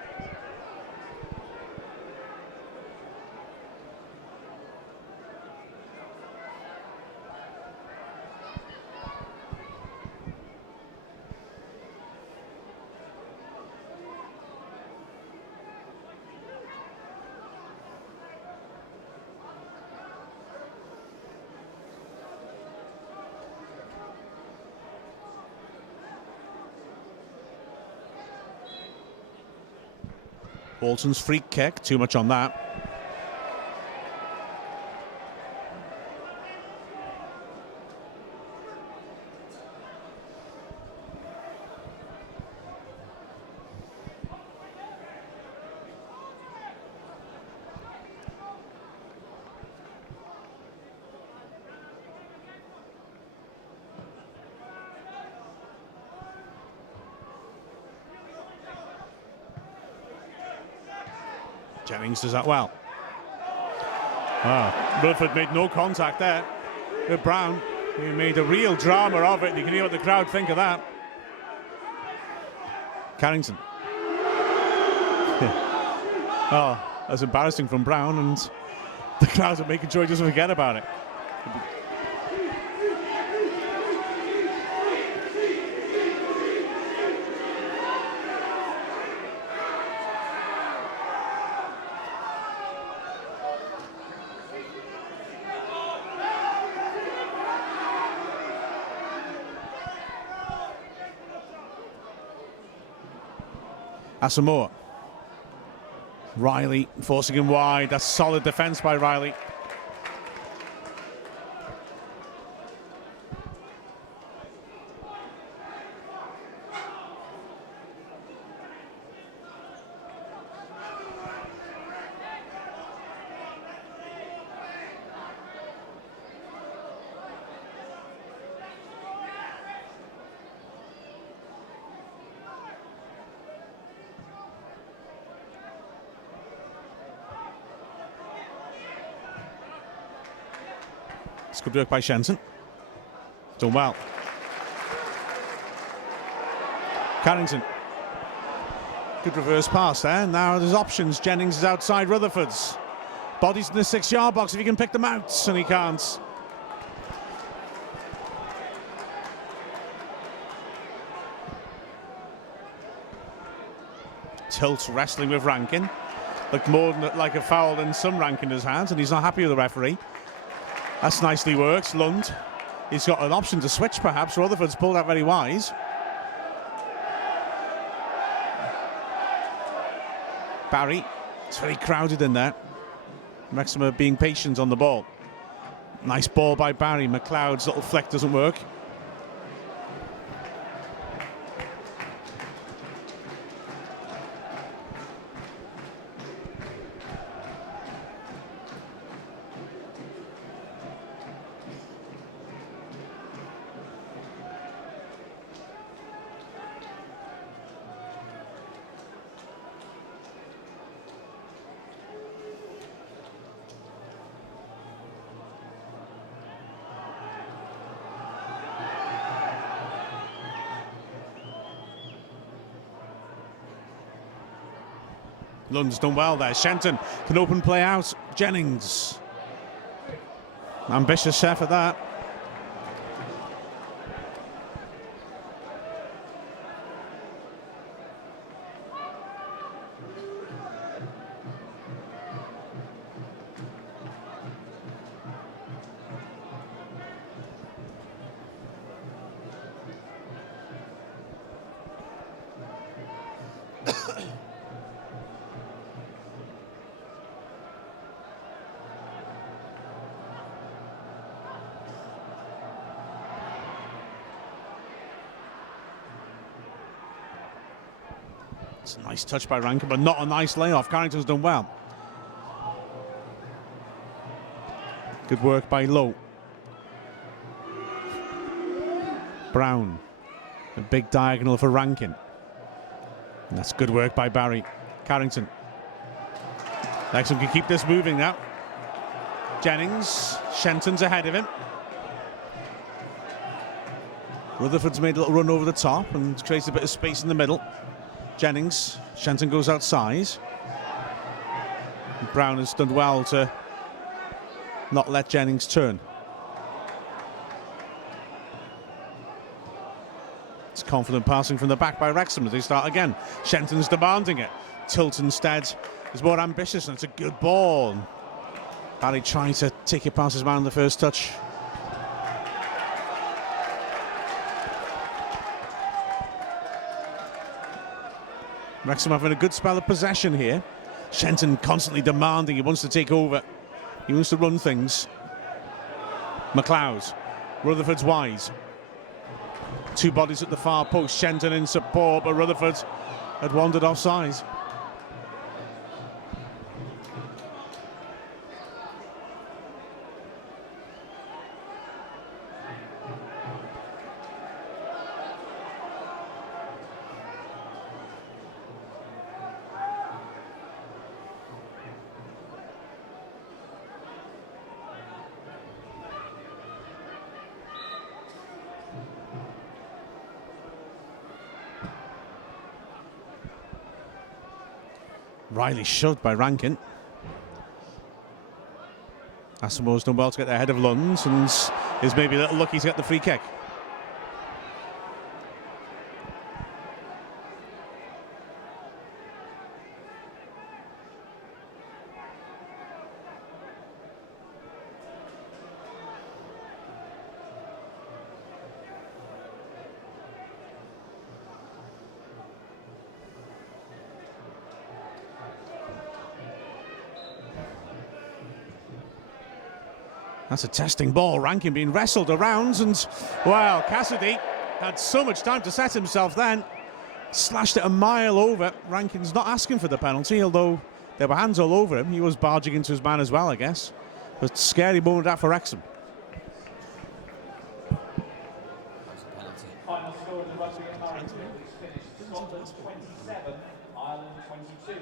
Bolton's free kick, too much on that. Jennings does that well. Rutherford made no contact there with Brown. He made a real drama of it. You can hear what the crowd think of that. Carrington. Oh, that's embarrassing from Brown, and the crowd are making sure he doesn't forget about it. Asamoah. Riley forcing him wide. That's solid defence by Riley. It's good work by Shenton. Done well. Carrington. Good reverse pass there. Now there's options. Jennings is outside Rutherford's. Bodies in the 6-yard box if he can pick them out, and he can't. Tilts wrestling with Rankin. Looked more like a foul than some Rankin has had, and he's not happy with the referee. That's nicely worked. Lund, he's got an option to switch perhaps. Rutherford's pulled out very wise. Barry, it's very crowded in there. Wrexham are being patient on the ball. Nice ball by Barry. McLeod's little flick doesn't work. Lund's done well there. Shenton can open play out. Jennings. Ambitious chef at that. It's a nice touch by Rankin, but not a nice layoff. Carrington's done well. Good work by Lowe. Brown. A big diagonal for Rankin. And that's good work by Barry. Carrington. Wrexham can keep this moving now. Jennings. Shenton's ahead of him. Rutherford's made a little run over the top and creates a bit of space in the middle. Jennings. Shenton goes outside. Brown has done well to not let Jennings turn. It's confident passing from the back by Wrexham as they start again. Shenton's demanding it. Tilt instead is more ambitious, and it's a good ball. Barry trying to take it past his man on the first touch. Wrexham having a good spell of possession here. Shenton constantly demanding. He wants to take over. He wants to run things. McLeod. Rutherford's wise. Two bodies at the far post. Shenton in support, but Rutherford had wandered offside. Riley shoved by Rankin. Asamoah's done well to get ahead of Lund and is maybe a little lucky to get the free kick. That's a testing ball. Rankin being wrestled around, and wow, Cassidy had so much time to set himself then. Slashed it a mile over. Rankin's not asking for the penalty, although there were hands all over him. He was barging into his man as well, I guess. But scary moment that for Wrexham. Final score of the rugby at Murray is finished. Scotland 27, Ireland 22.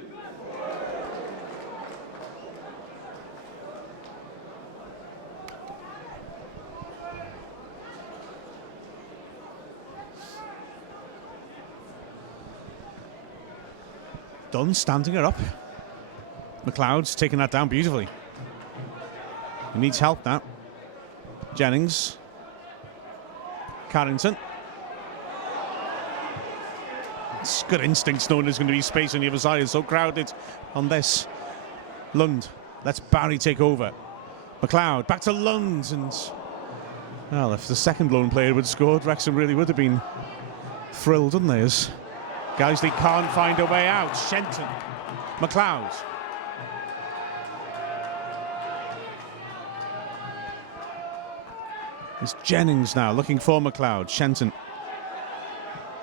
Dunn standing her up. McLeod's taking that down beautifully. He needs help now. Jennings. Carrington. It's good instincts knowing there's going to be space on the other side. It's so crowded on this. Lund lets Barry take over. McLeod back to Lund, and well, if the second lone player would have scored, Wrexham really would have been thrilled, wouldn't they? As Guiseley can't find a way out. Shenton. McLeod. It's Jennings now looking for McLeod. Shenton.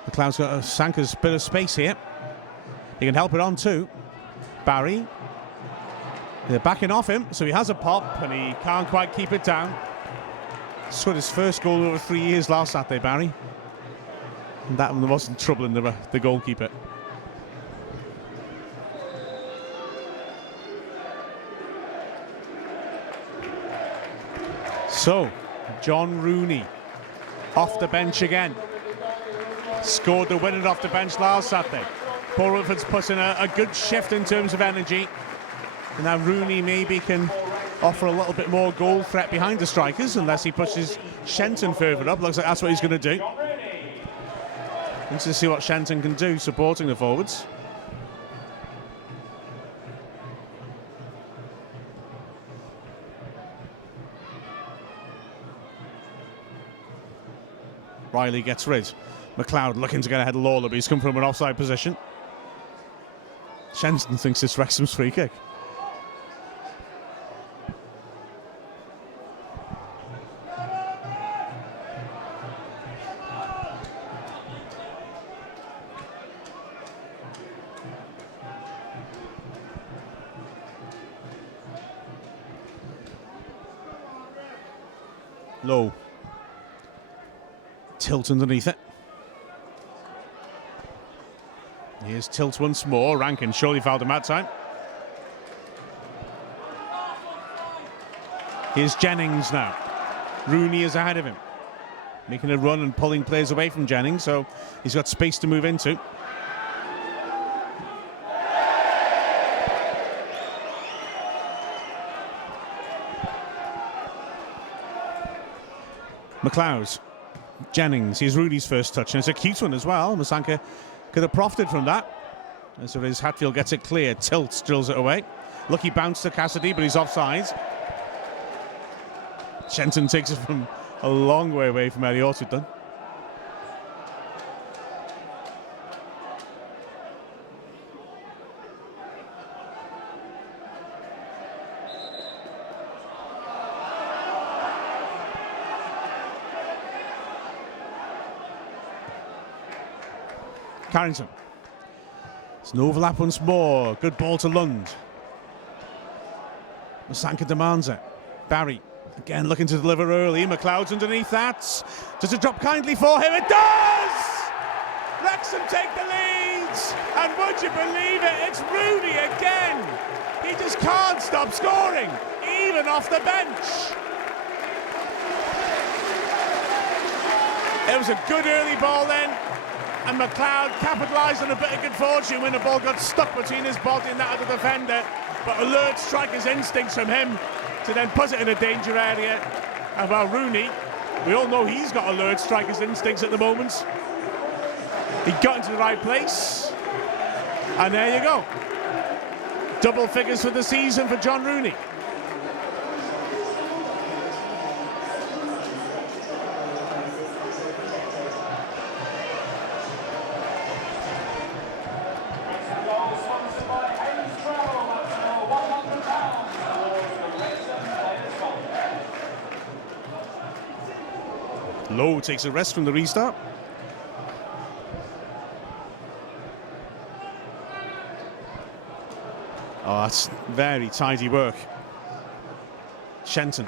McLeod's got Sanka's bit of space here. He can help it on too. Barry. They're backing off him, so he has a pop and he can't quite keep it down. Scored his first goal over 3 years last Saturday, Barry. And that one wasn't troubling the goalkeeper. So, John Rooney off the bench again. Scored the winner off the bench last Saturday. Paul Woodford's put in a good shift in terms of energy. And now Rooney maybe can offer a little bit more goal threat behind the strikers, unless he pushes Shenton further up. Looks like that's what he's going to do. Interesting to see what Shenton can do supporting the forwards. Riley gets rid. McLeod looking to get ahead of Lawler, but he's come from an offside position. Shenton thinks it's Wrexham's free kick. Low. Tilt underneath it. Here's Tilt once more. Rankin surely fouled him that time. Here's Jennings now. Rooney is ahead of him. Making a run and pulling players away from Jennings, so he's got space to move into. McLeod. Jennings, here's Rooney's first touch, and it's a cute one as well. Masanka could have profited from that. As it is, Hatfield gets it clear. Tilt drills it away. Lucky bounce to Cassidy, but he's offside. Shenton takes it from a long way away from where he ought to have done. Carrington. It's an overlap once more. Good ball to Lund. Masanka demands it. Barry again looking to deliver early. McLeod's underneath that. Does it drop kindly for him? It does! Wrexham take the lead. And would you believe it? It's Rooney again. He just can't stop scoring, even off the bench. It was a good early ball then. And McLeod capitalised on a bit of good fortune when the ball got stuck between his body and that of the defender. But alert striker's instincts from him to then put it in a danger area. And well, Rooney, we all know he's got alert striker's instincts at the moment. He got into the right place. And there you go. Double figures for the season for John Rooney. Lowe takes a rest from the restart. Oh, that's very tidy work. Shenton.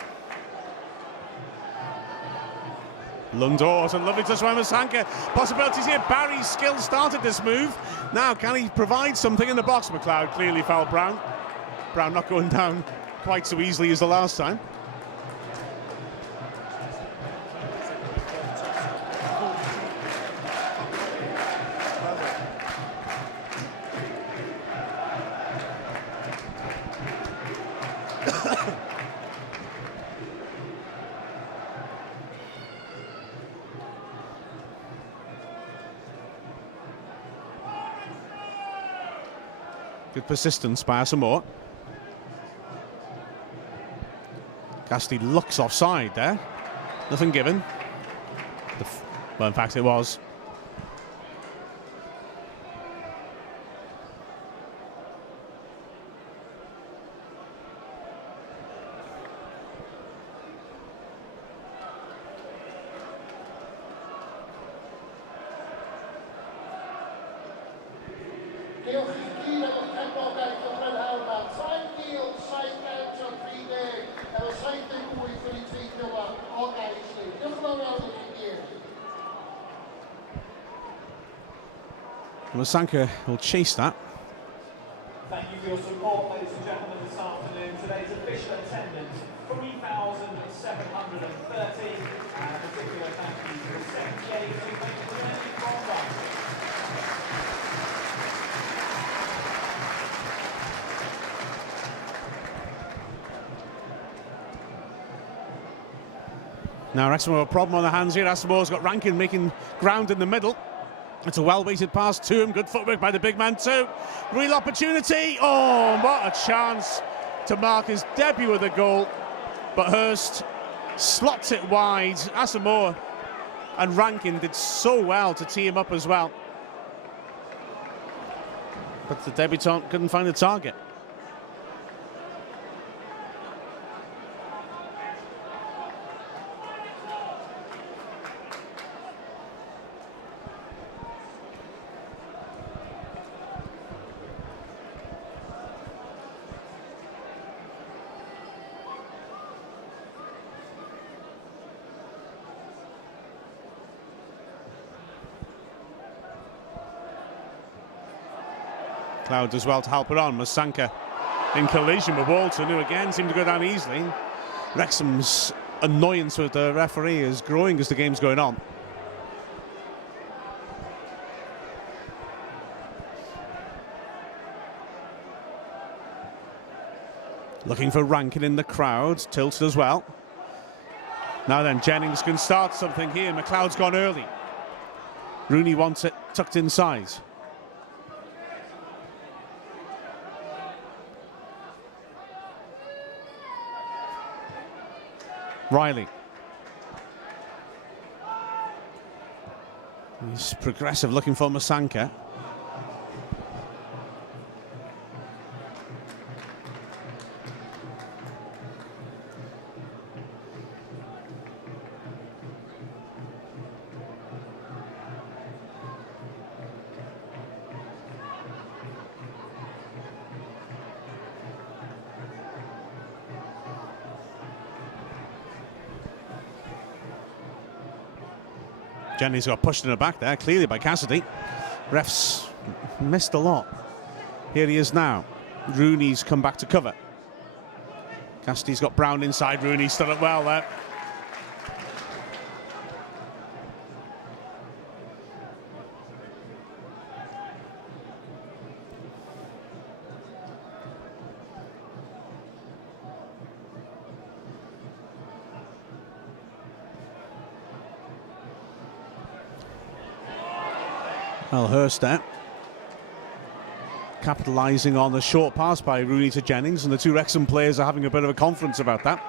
Lundor, it's a lovely touch by Masanka. Possibilities here. Barry's skill started this move. Now, can he provide something in the box? McLeod clearly fouled Brown. Brown not going down quite so easily as the last time. Good persistence by Asamoah. Guiseley looks offside there. Nothing given. Well, in fact, it was. Masanka will chase that. Thank you for your support, ladies and gentlemen, this afternoon. Today's official attendance, 3,730. And a particular thank you to the 78 who made the winning from run. Now Wrexham have a problem on their hands here. Asamoah's got Rankin making ground in the middle. It's a well-weighted pass to him. Good footwork by the big man too. Real opportunity. Oh, what a chance to mark his debut with a goal. But Hurst slots it wide. Asamoah and Rankin did so well to tee him up as well. But the debutant couldn't find the target. Cloud does well to help it on. Masanka in collision with Walton, who again seemed to go down easily. Wrexham's annoyance with the referee is growing as the game's going on. Looking for Rankin in the crowd, tilted as well. Now then, Jennings can start something here. McLeod's gone early. Rooney wants it tucked inside. Riley. He's progressive, looking for Masanka. Jennings got pushed in the back there, clearly by Cassidy. Refs missed a lot. Here he is now. Rooney's come back to cover. Cassidy's got Brown inside. Rooney stood up well there. Well, Hurst there, capitalising on the short pass by Rooney to Jennings, and the two Wrexham players are having a bit of a conference about that.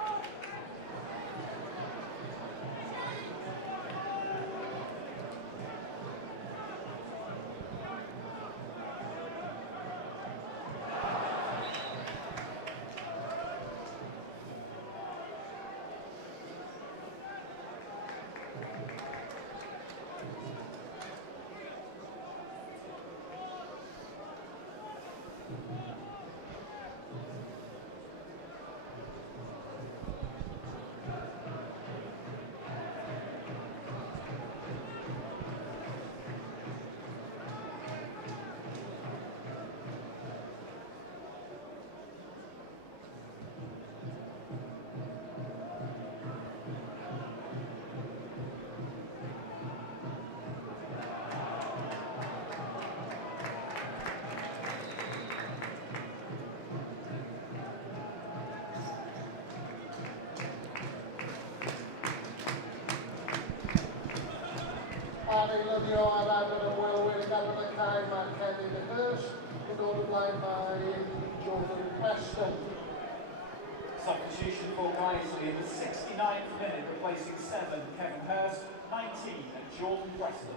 Substitution for Guiseley in the 69th minute, replacing 7, Kevin Hurst, 19, and Jordan Preston.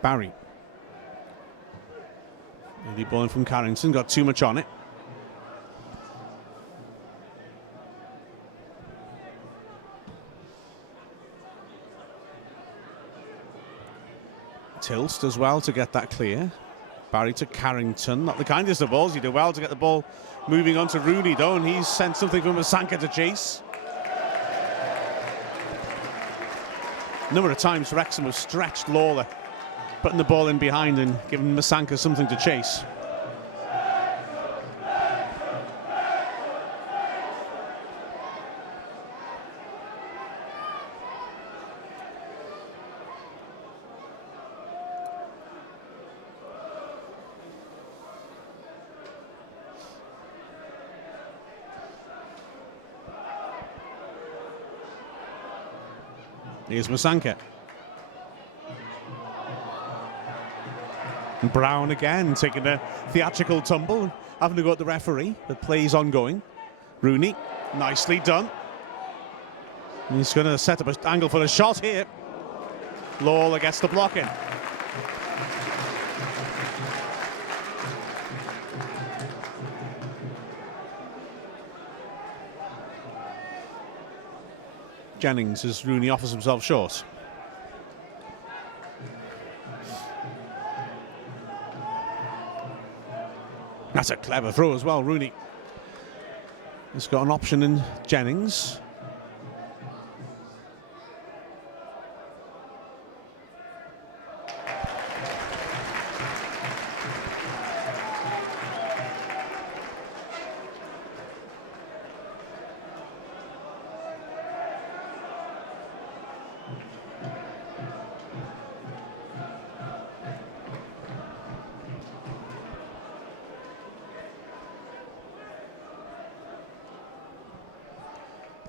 Barry. Early ball in from Carrington, got too much on it. Tilt does well to get that clear. Barry to Carrington, not the kindest of balls. He did well to get the ball moving on to Rooney though, and he's sent something from Masanka to chase. A number of times Wrexham have stretched Lawler, putting the ball in behind and giving Masanka something to chase. Here's Masanka. And Brown again taking a theatrical tumble, having to go at the referee, but play's ongoing. Rooney, nicely done. And he's going to set up an angle for a shot here. Lawler gets the block in. Jennings as Rooney offers himself short. That's a clever throw as well. Rooney has got an option in Jennings.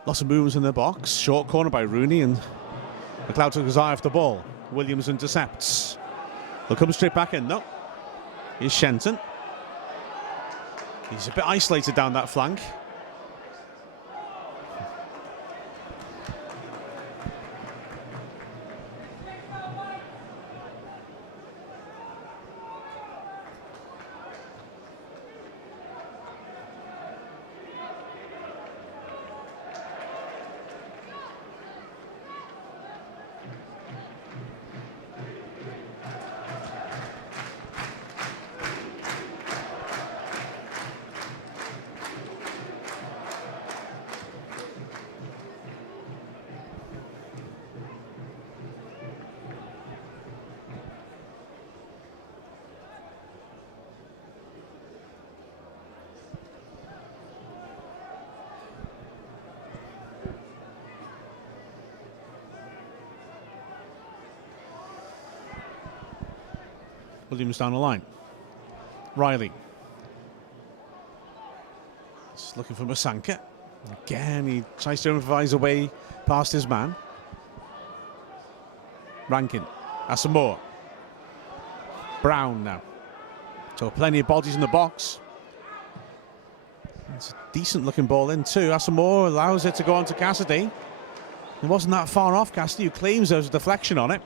Lots of movements in the box. Short corner by Rooney, and McLeod took his eye off the ball. Williams intercepts. They'll come straight back in. No. Here's Shenton. He's a bit isolated down that flank. Williams down the line. Riley. Just looking for Masanka. Again, he tries to improvise away past his man. Rankin. Asamoah. Brown now. So plenty of bodies in the box. It's a decent looking ball in too. Asamoah allows it to go on to Cassidy. It wasn't that far off Cassidy, who claims there was a deflection on it.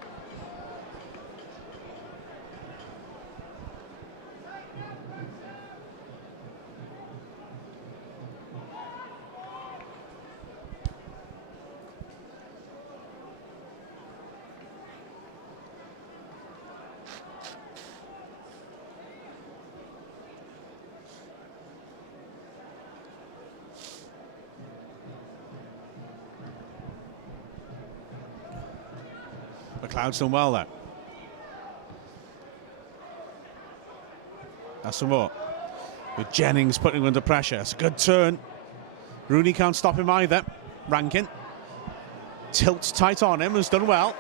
McLeod's done well there. Asamoah with Jennings putting him under pressure. It's a good turn. Rooney can't stop him either. Rankin tilts tight on him, has done well.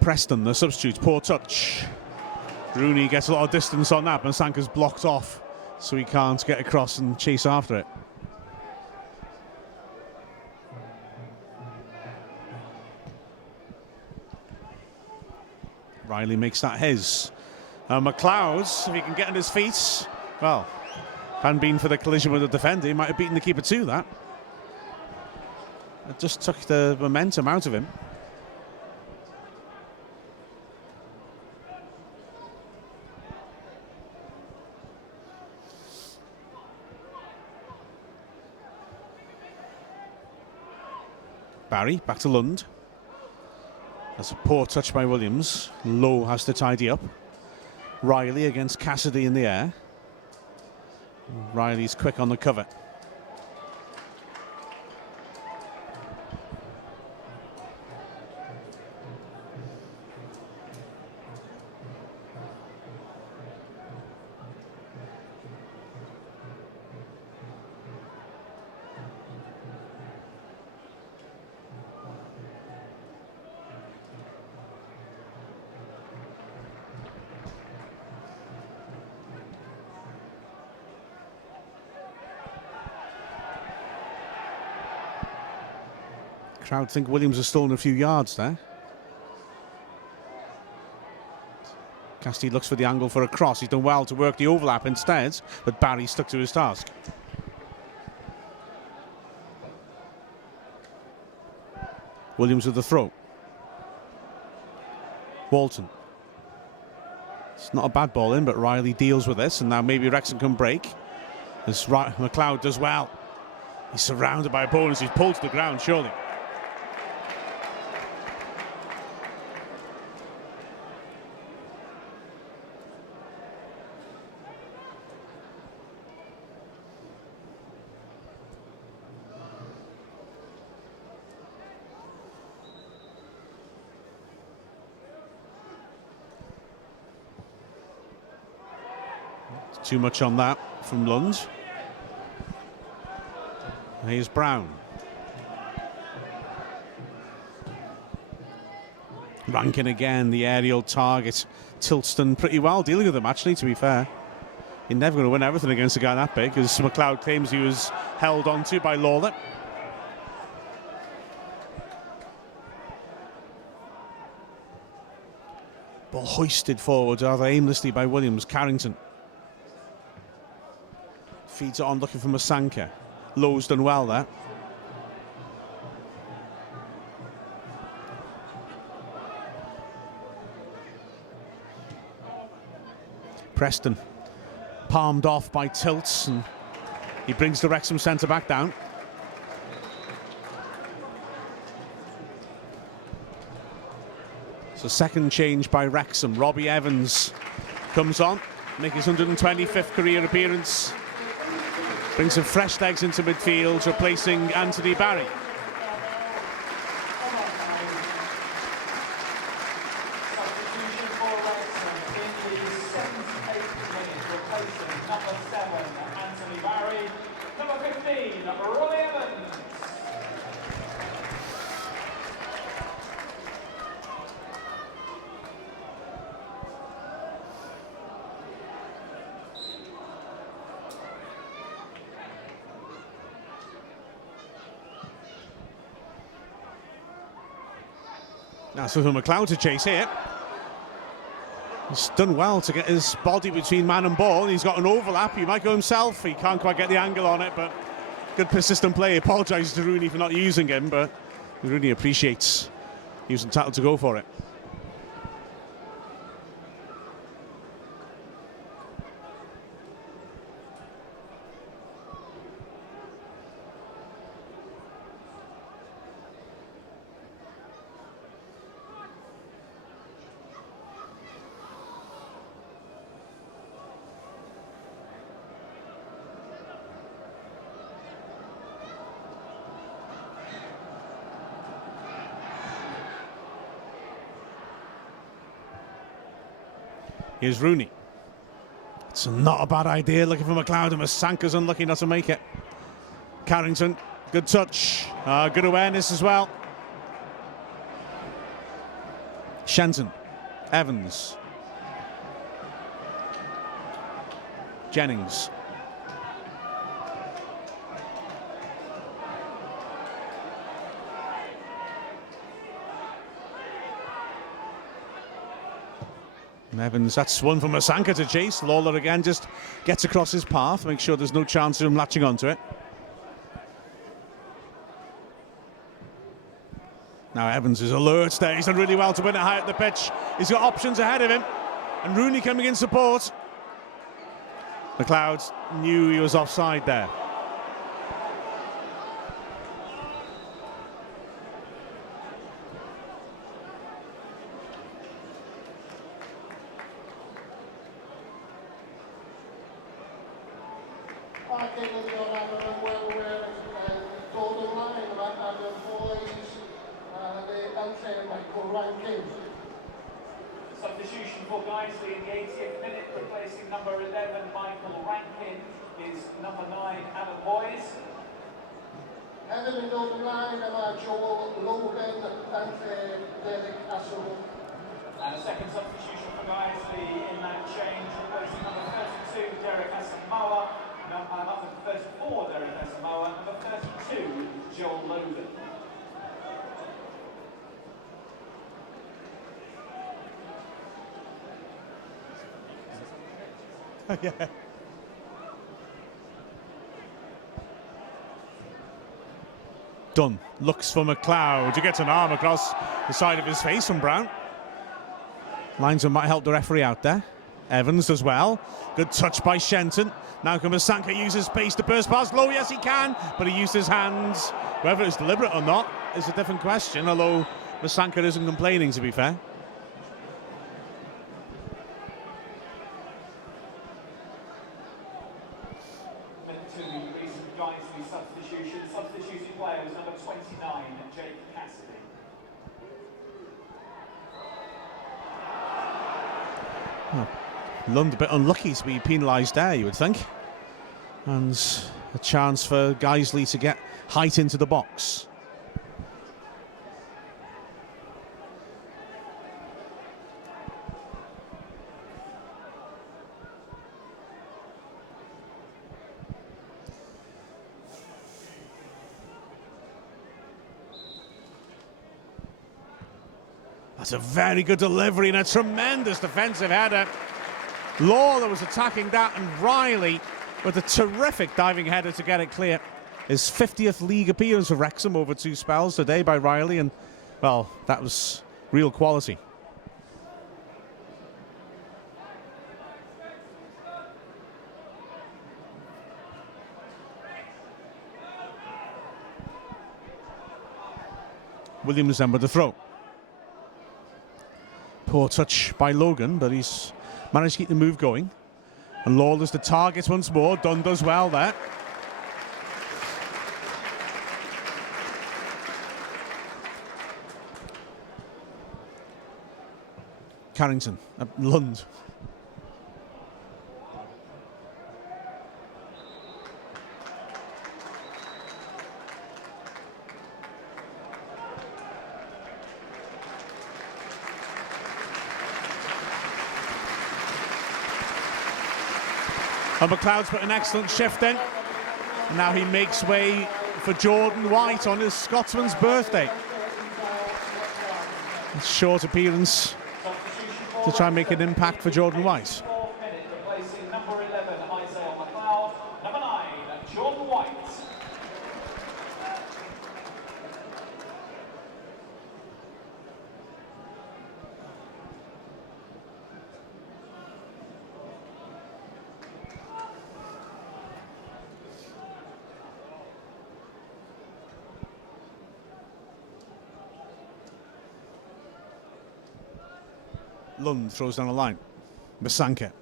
Preston, the substitute, poor touch. Rooney gets a lot of distance on that, but Masanka's blocked off, so he can't get across and chase after it. Riley makes that his. McLeod, if he can get on his feet, well, if hadn't been for the collision with the defender, he might have beaten the keeper too, that. It just took the momentum out of him. Barry, back to Lund. That's a poor touch by Williams. Lowe has to tidy up. Riley against Cassidy in the air. Riley's quick on the cover. Crowd think Williams has stolen a few yards there. Cassidy looks for the angle for a cross. He's done well to work the overlap instead, but Barry stuck to his task. Williams with the throw. Walton. It's not a bad ball in, but Riley deals with this, and now maybe Wrexham can break. As McLeod does well. He's surrounded by opponents. He's pulled to the ground, surely. Too much on that from Lund. Here's Brown. Rankin again, the aerial target. Tilston pretty well dealing with him, actually, to be fair. You're never going to win everything against a guy that big, as McLeod claims he was held onto by Lawler. Ball hoisted forward rather aimlessly by Williams. Carrington. Feeds it on, looking for Masanka. Lowe's done well there. Preston palmed off by Tilts, and he brings the Wrexham centre back down. So second change by Wrexham. Robbie Evans comes on, making his 125th career appearance. Brings some fresh legs into midfield, replacing Anthony Barry. Now so for McLeod to chase here. He's done well to get his body between man and ball. He's got an overlap. He might go himself. He can't quite get the angle on it, but good persistent play. He apologises to Rooney for not using him, but Rooney appreciates he was entitled to go for it. Here's Rooney. It's not a bad idea looking for McLeod, and Masanka's unlucky not to make it. Carrington, good touch. Good awareness as well. Shenton. Evans. Jennings. Evans, that's one for Masanka to chase. Lawler again just gets across his path, make sure there's no chance of him latching onto it. Now Evans is alert there. He's done really well to win it high up the pitch. He's got options ahead of him. And Rooney coming in support. McLeod knew he was offside there. Substitution for Guiseley in the 80th minute, replacing number 11 Michael Rankin, is number 9 Adam Boyes. Headed in number 9 Joel Logan and Derek Asselwood. And a second substitution for Guiseley in that change, replacing number 32 Derek Asamoah, number 34 Derek Asamoah, number 32 Joel Logan. Yeah. Dunn looks for McLeod. He gets an arm across the side of his face from Brown. Linesman might help the referee out there. Evans as well. Good touch by Shenton. Now can Masanka use his pace to burst past Lowe? Yes, he can, but he used his hands. Whether it's deliberate or not is a different question, although Masanka isn't complaining, to be fair. Substituting player was number 29, Jake Cassidy. Lund a bit unlucky to be penalised there, you would think. And a chance for Guiseley to get height into the box. That's a very good delivery and a tremendous defensive header. Lawler was attacking that, and Riley with a terrific diving header to get it clear. His 50th league appearance for Wrexham over 2 spells today by Riley, and, well, that was real quality. Williams then with the throw. Poor touch by Logan, but he's managed to keep the move going. And Lawler's the target once more. Dunn does well there. Carrington, Lund. And McLeod's put an excellent shift in. Now he makes way for Jordan White on his Scotsman's birthday. Short appearance to try and make an impact for Jordan White. Replacing number 11, Isaiah McLeod. Number 9, Jordan White. Lund throws down the line. Masanka.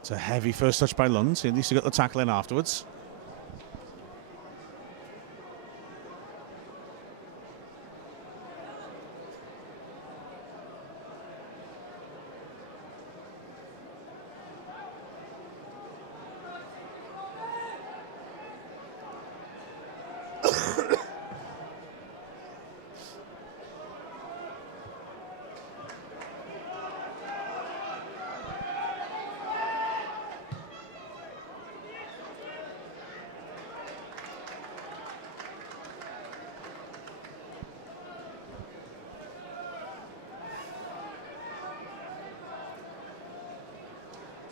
It's a heavy first touch by Lund. At least he got the tackle in afterwards.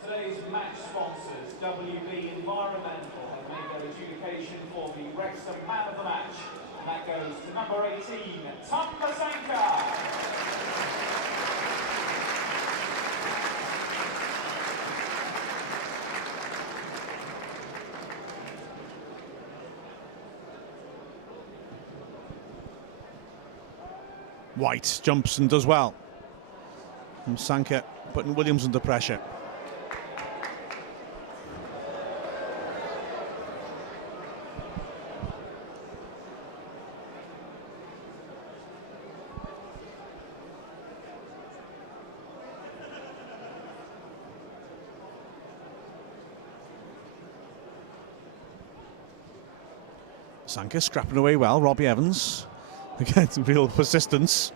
Today's match sponsors, WB Environmental, have made their adjudication for the Wrexham man of the match. And that goes to number 18, Tom Masanka. White jumps and does well. Masanka putting Williams under pressure. Masanka scrapping away well. Robbie Evans. Again, real persistence.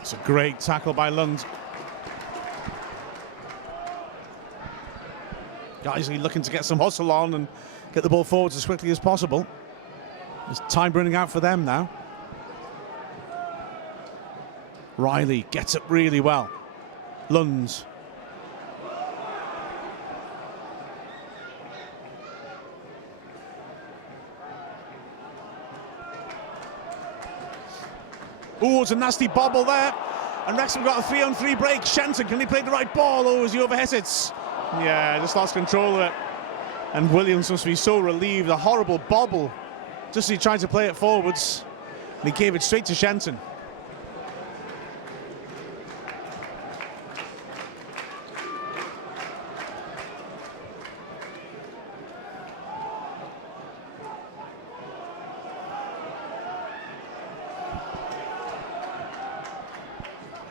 It's a great tackle by Lund. Guiseley looking to get some hustle on and get the ball forwards as quickly as possible. There's time running out for them now. Riley gets it really well. Lund. Oh, it's a nasty bobble there. And Wrexham got a 3-on-3 break. Shenton, can he play the right ball? Oh, as he overhits it. Yeah, just lost control of it. And Williams must be so relieved. A horrible bobble. Just as he tried to play it forwards. And he gave it straight to Shenton.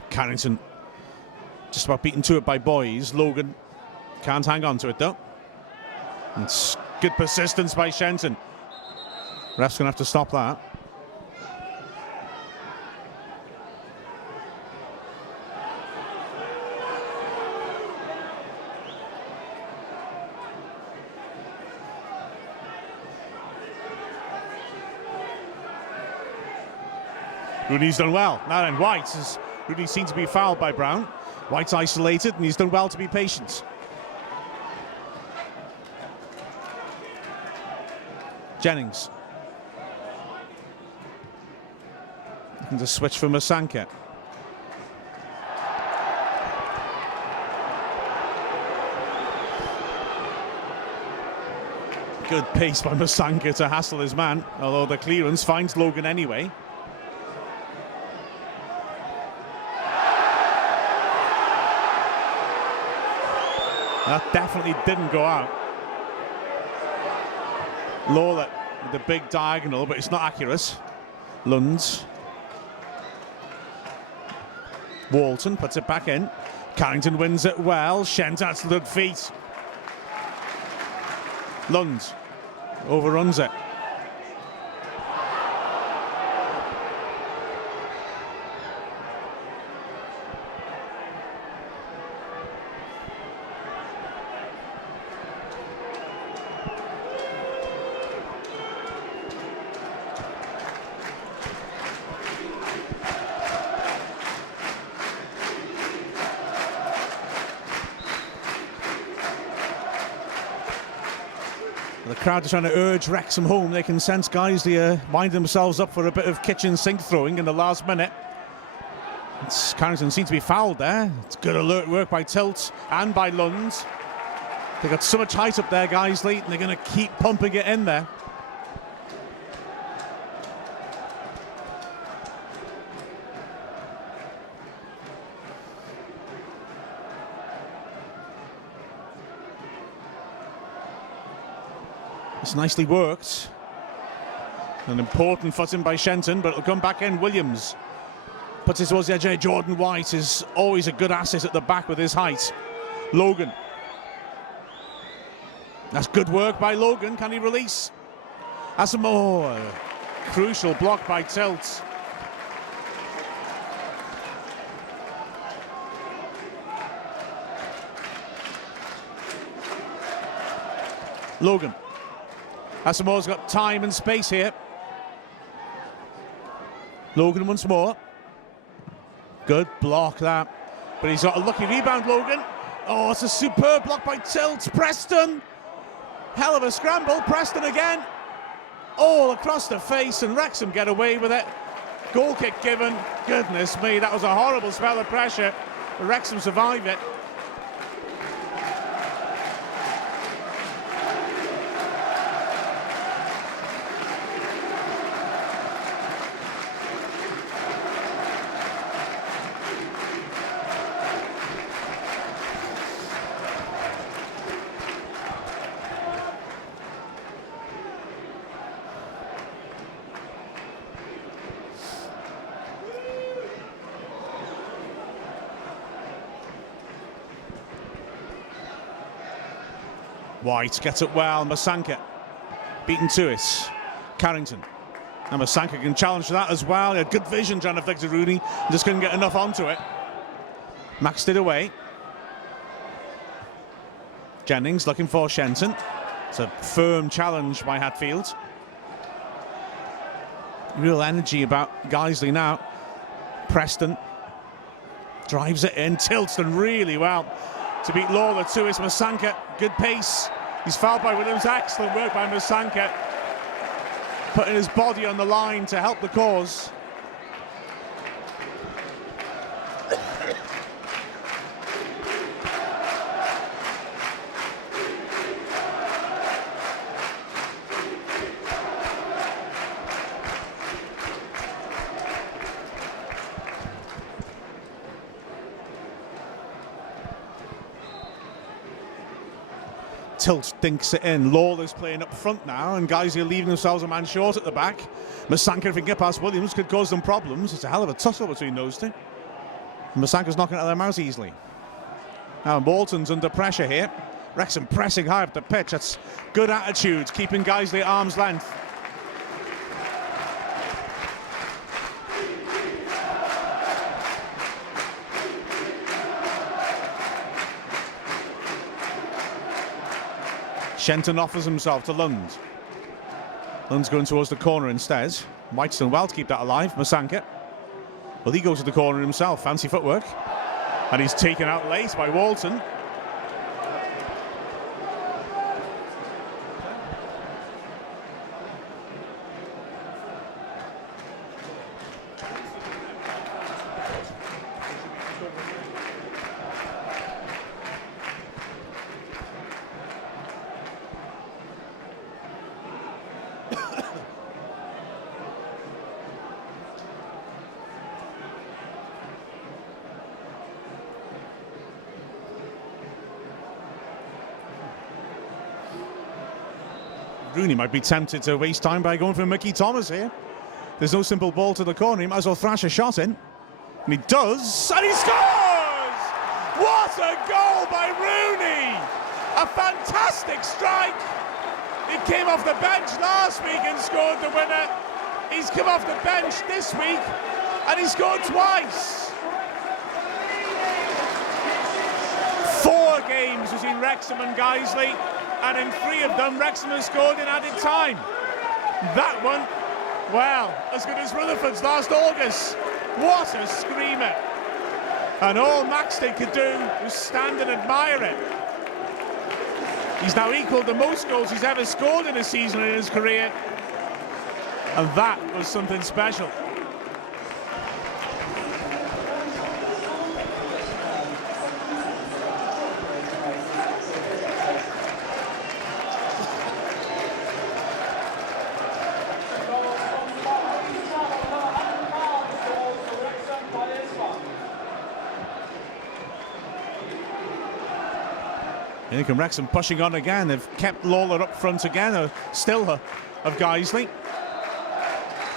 Carrington just about beaten to it by Boys. Logan can't hang on to it though. It's good persistence by Shenton. Ref's gonna have to stop that. Rooney's done well. Now then, White has Rooney seems to be fouled by Brown. White's isolated and he's done well to be patient. Jennings. Looking to switch for Masanka. Good pace by Masanka to hassle his man, although the clearance finds Logan anyway. That definitely didn't go out. Lawler with the big diagonal, but it's not accurate. Lund. Walton puts it back in. Carrington wins it well. Shenton's good feet. Lund overruns it. The crowd are trying to urge Wrexham home. They can sense Guiseley wind themselves up for a bit of kitchen sink throwing in the last minute. Carrington seems to be fouled there. It's good alert work by Tilt and by Lund. They got so much height up there, Guiseley, and they're going to keep pumping it in there. It's nicely worked. An important footing by Shenton, but it'll come back in. Williams puts it towards the edge. Jordan White is always a good asset at the back with his height. Logan. That's good work by Logan. Can he release? Asamoah. Crucial block by Tilt. Logan. Asamoah's got time and space here. Logan once more. Good block that. But he's got a lucky rebound, Logan. Oh, it's a superb block by Tilt. Preston. Hell of a scramble. Preston again. All across the face, and Wrexham get away with it. Goal kick given. Goodness me, that was a horrible spell of pressure. But Wrexham survive it. White gets it well. Masanka beaten to it. Carrington. And Masanka can challenge that as well. He had good vision trying to flick to Rooney. Just couldn't get enough onto it. Maxed it away. Jennings looking for Shenton. It's a firm challenge by Hatfield. Real energy about Guiseley now. Preston drives it in. Tilts done really well to beat Lawler to his Masanka. Good pace. He's fouled by Williams. Excellent work by Masanka, putting his body on the line to help the cause. Tilt dinks it in. Lawler's playing up front now, and Guiseley are leaving themselves a man short at the back. Masanka, if he can get past Williams, could cause them problems. It's a hell of a tussle between those two. And Masanka's knocking it out of their mouths easily. Now Bolton's under pressure here. Wrexham pressing high up the pitch. That's good attitude, keeping Guiseley at arm's length. Shenton offers himself to Lund. Lund's going towards the corner instead. White's done well to keep that alive. Masanka. Well, he goes to the corner himself. Fancy footwork. And he's taken out late by Walton. Rooney might be tempted to waste time by going for Mickey Thomas here. There's no simple ball to the corner. He might as well thrash a shot in. And he does, and he scores! What a goal by Rooney! A fantastic strike! He came off the bench last week and scored the winner. He's come off the bench this week and he scored twice. 4 games between Wrexham and Guiseley, and in 3 of them Wrexham has scored in added time. That one, well, as good as Rutherford's last August. What a screamer. And all Maxted could do was stand and admire it. He's now equalled the most goals he's ever scored in a season in his career. And that was something special. Here come Wrexham pushing on again. They've kept Lawler up front again, still of Guiseley.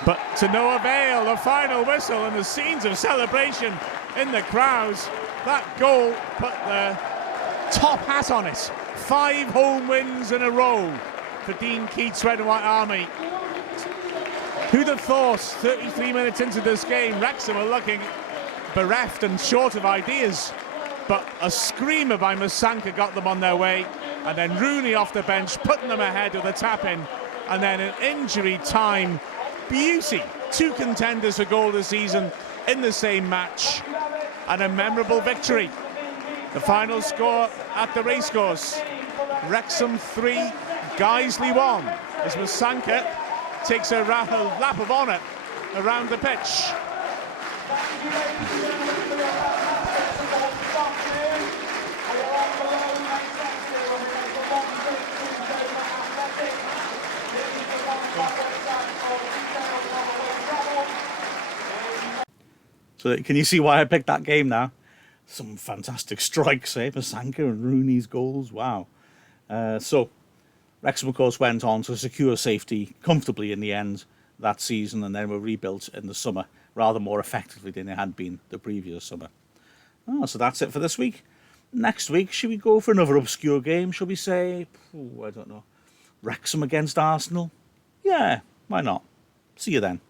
But to no avail, the final whistle and the scenes of celebration in the crowds. That goal put the top hat on it. 5 home wins in a row for Dean Keates' Red and White Army. Who'd have thought 33 minutes into this game, Wrexham are looking bereft and short of ideas. But a screamer by Masanka got them on their way, and then Rooney off the bench putting them ahead with a tap-in, and then an injury time beauty. 2 contenders for goal this season in the same match, and a memorable victory. The final score at the racecourse: Wrexham 3, Guiseley 1, as Masanka takes a lap of honour around the pitch. So can you see why I picked that game now? Some fantastic strikes, eh? Masanka and Rooney's goals, wow. So Wrexham, of course, went on to secure safety comfortably in the end that season, and then were rebuilt in the summer rather more effectively than they had been the previous summer. So that's it for this week. Next week, should we go for another obscure game? Shall we say, I don't know, Wrexham against Arsenal? Yeah, why not? See you then.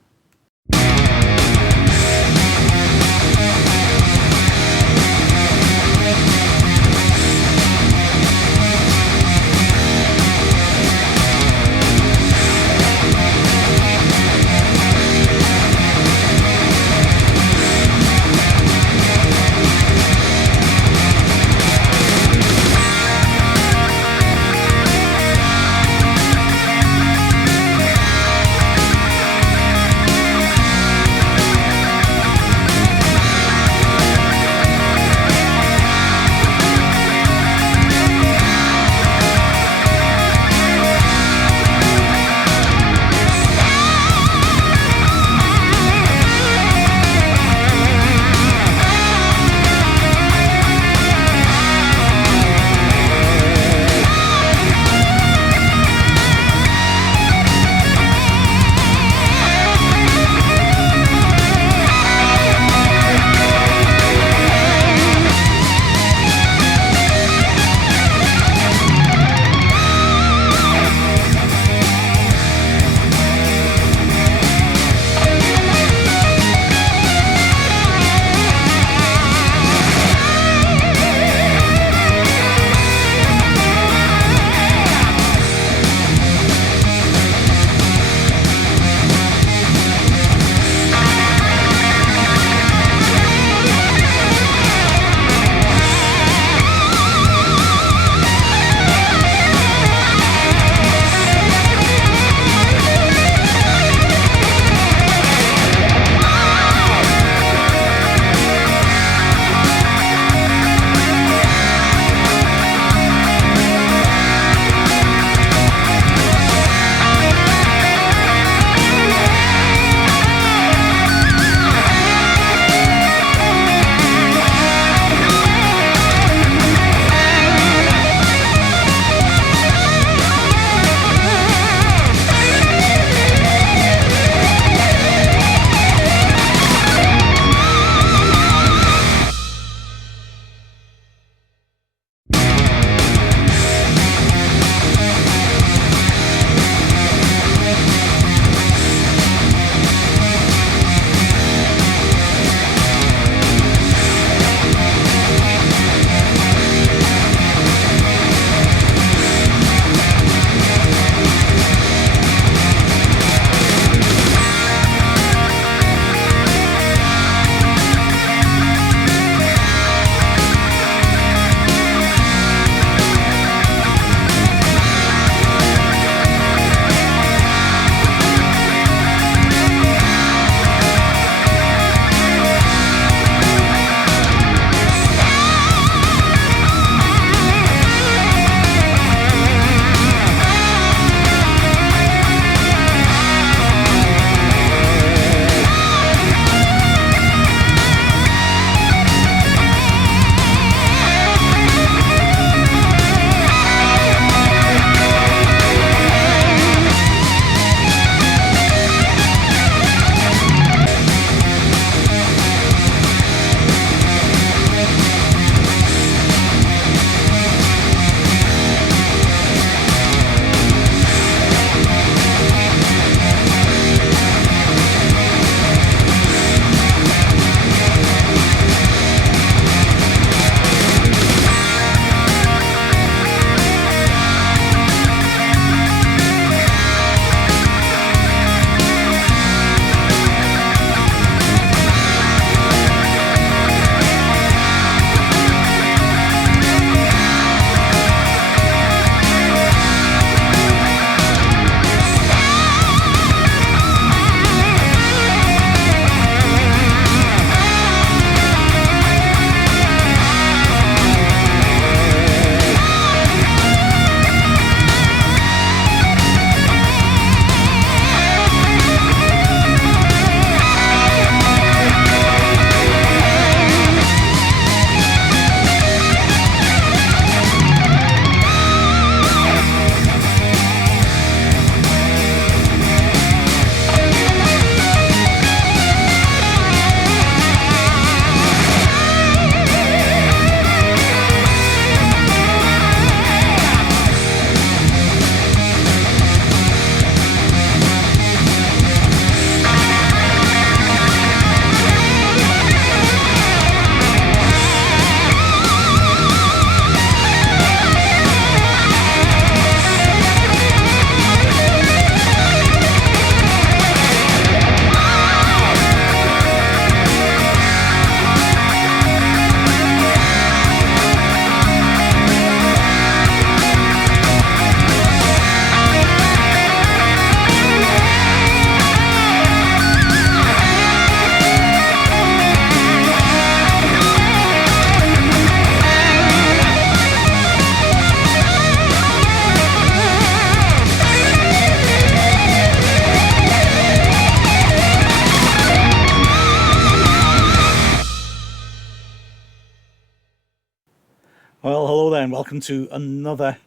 Well, hello there, and welcome to another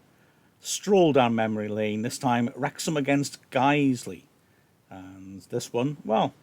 stroll down memory lane. This time, Wrexham against Guiseley. And this one, well,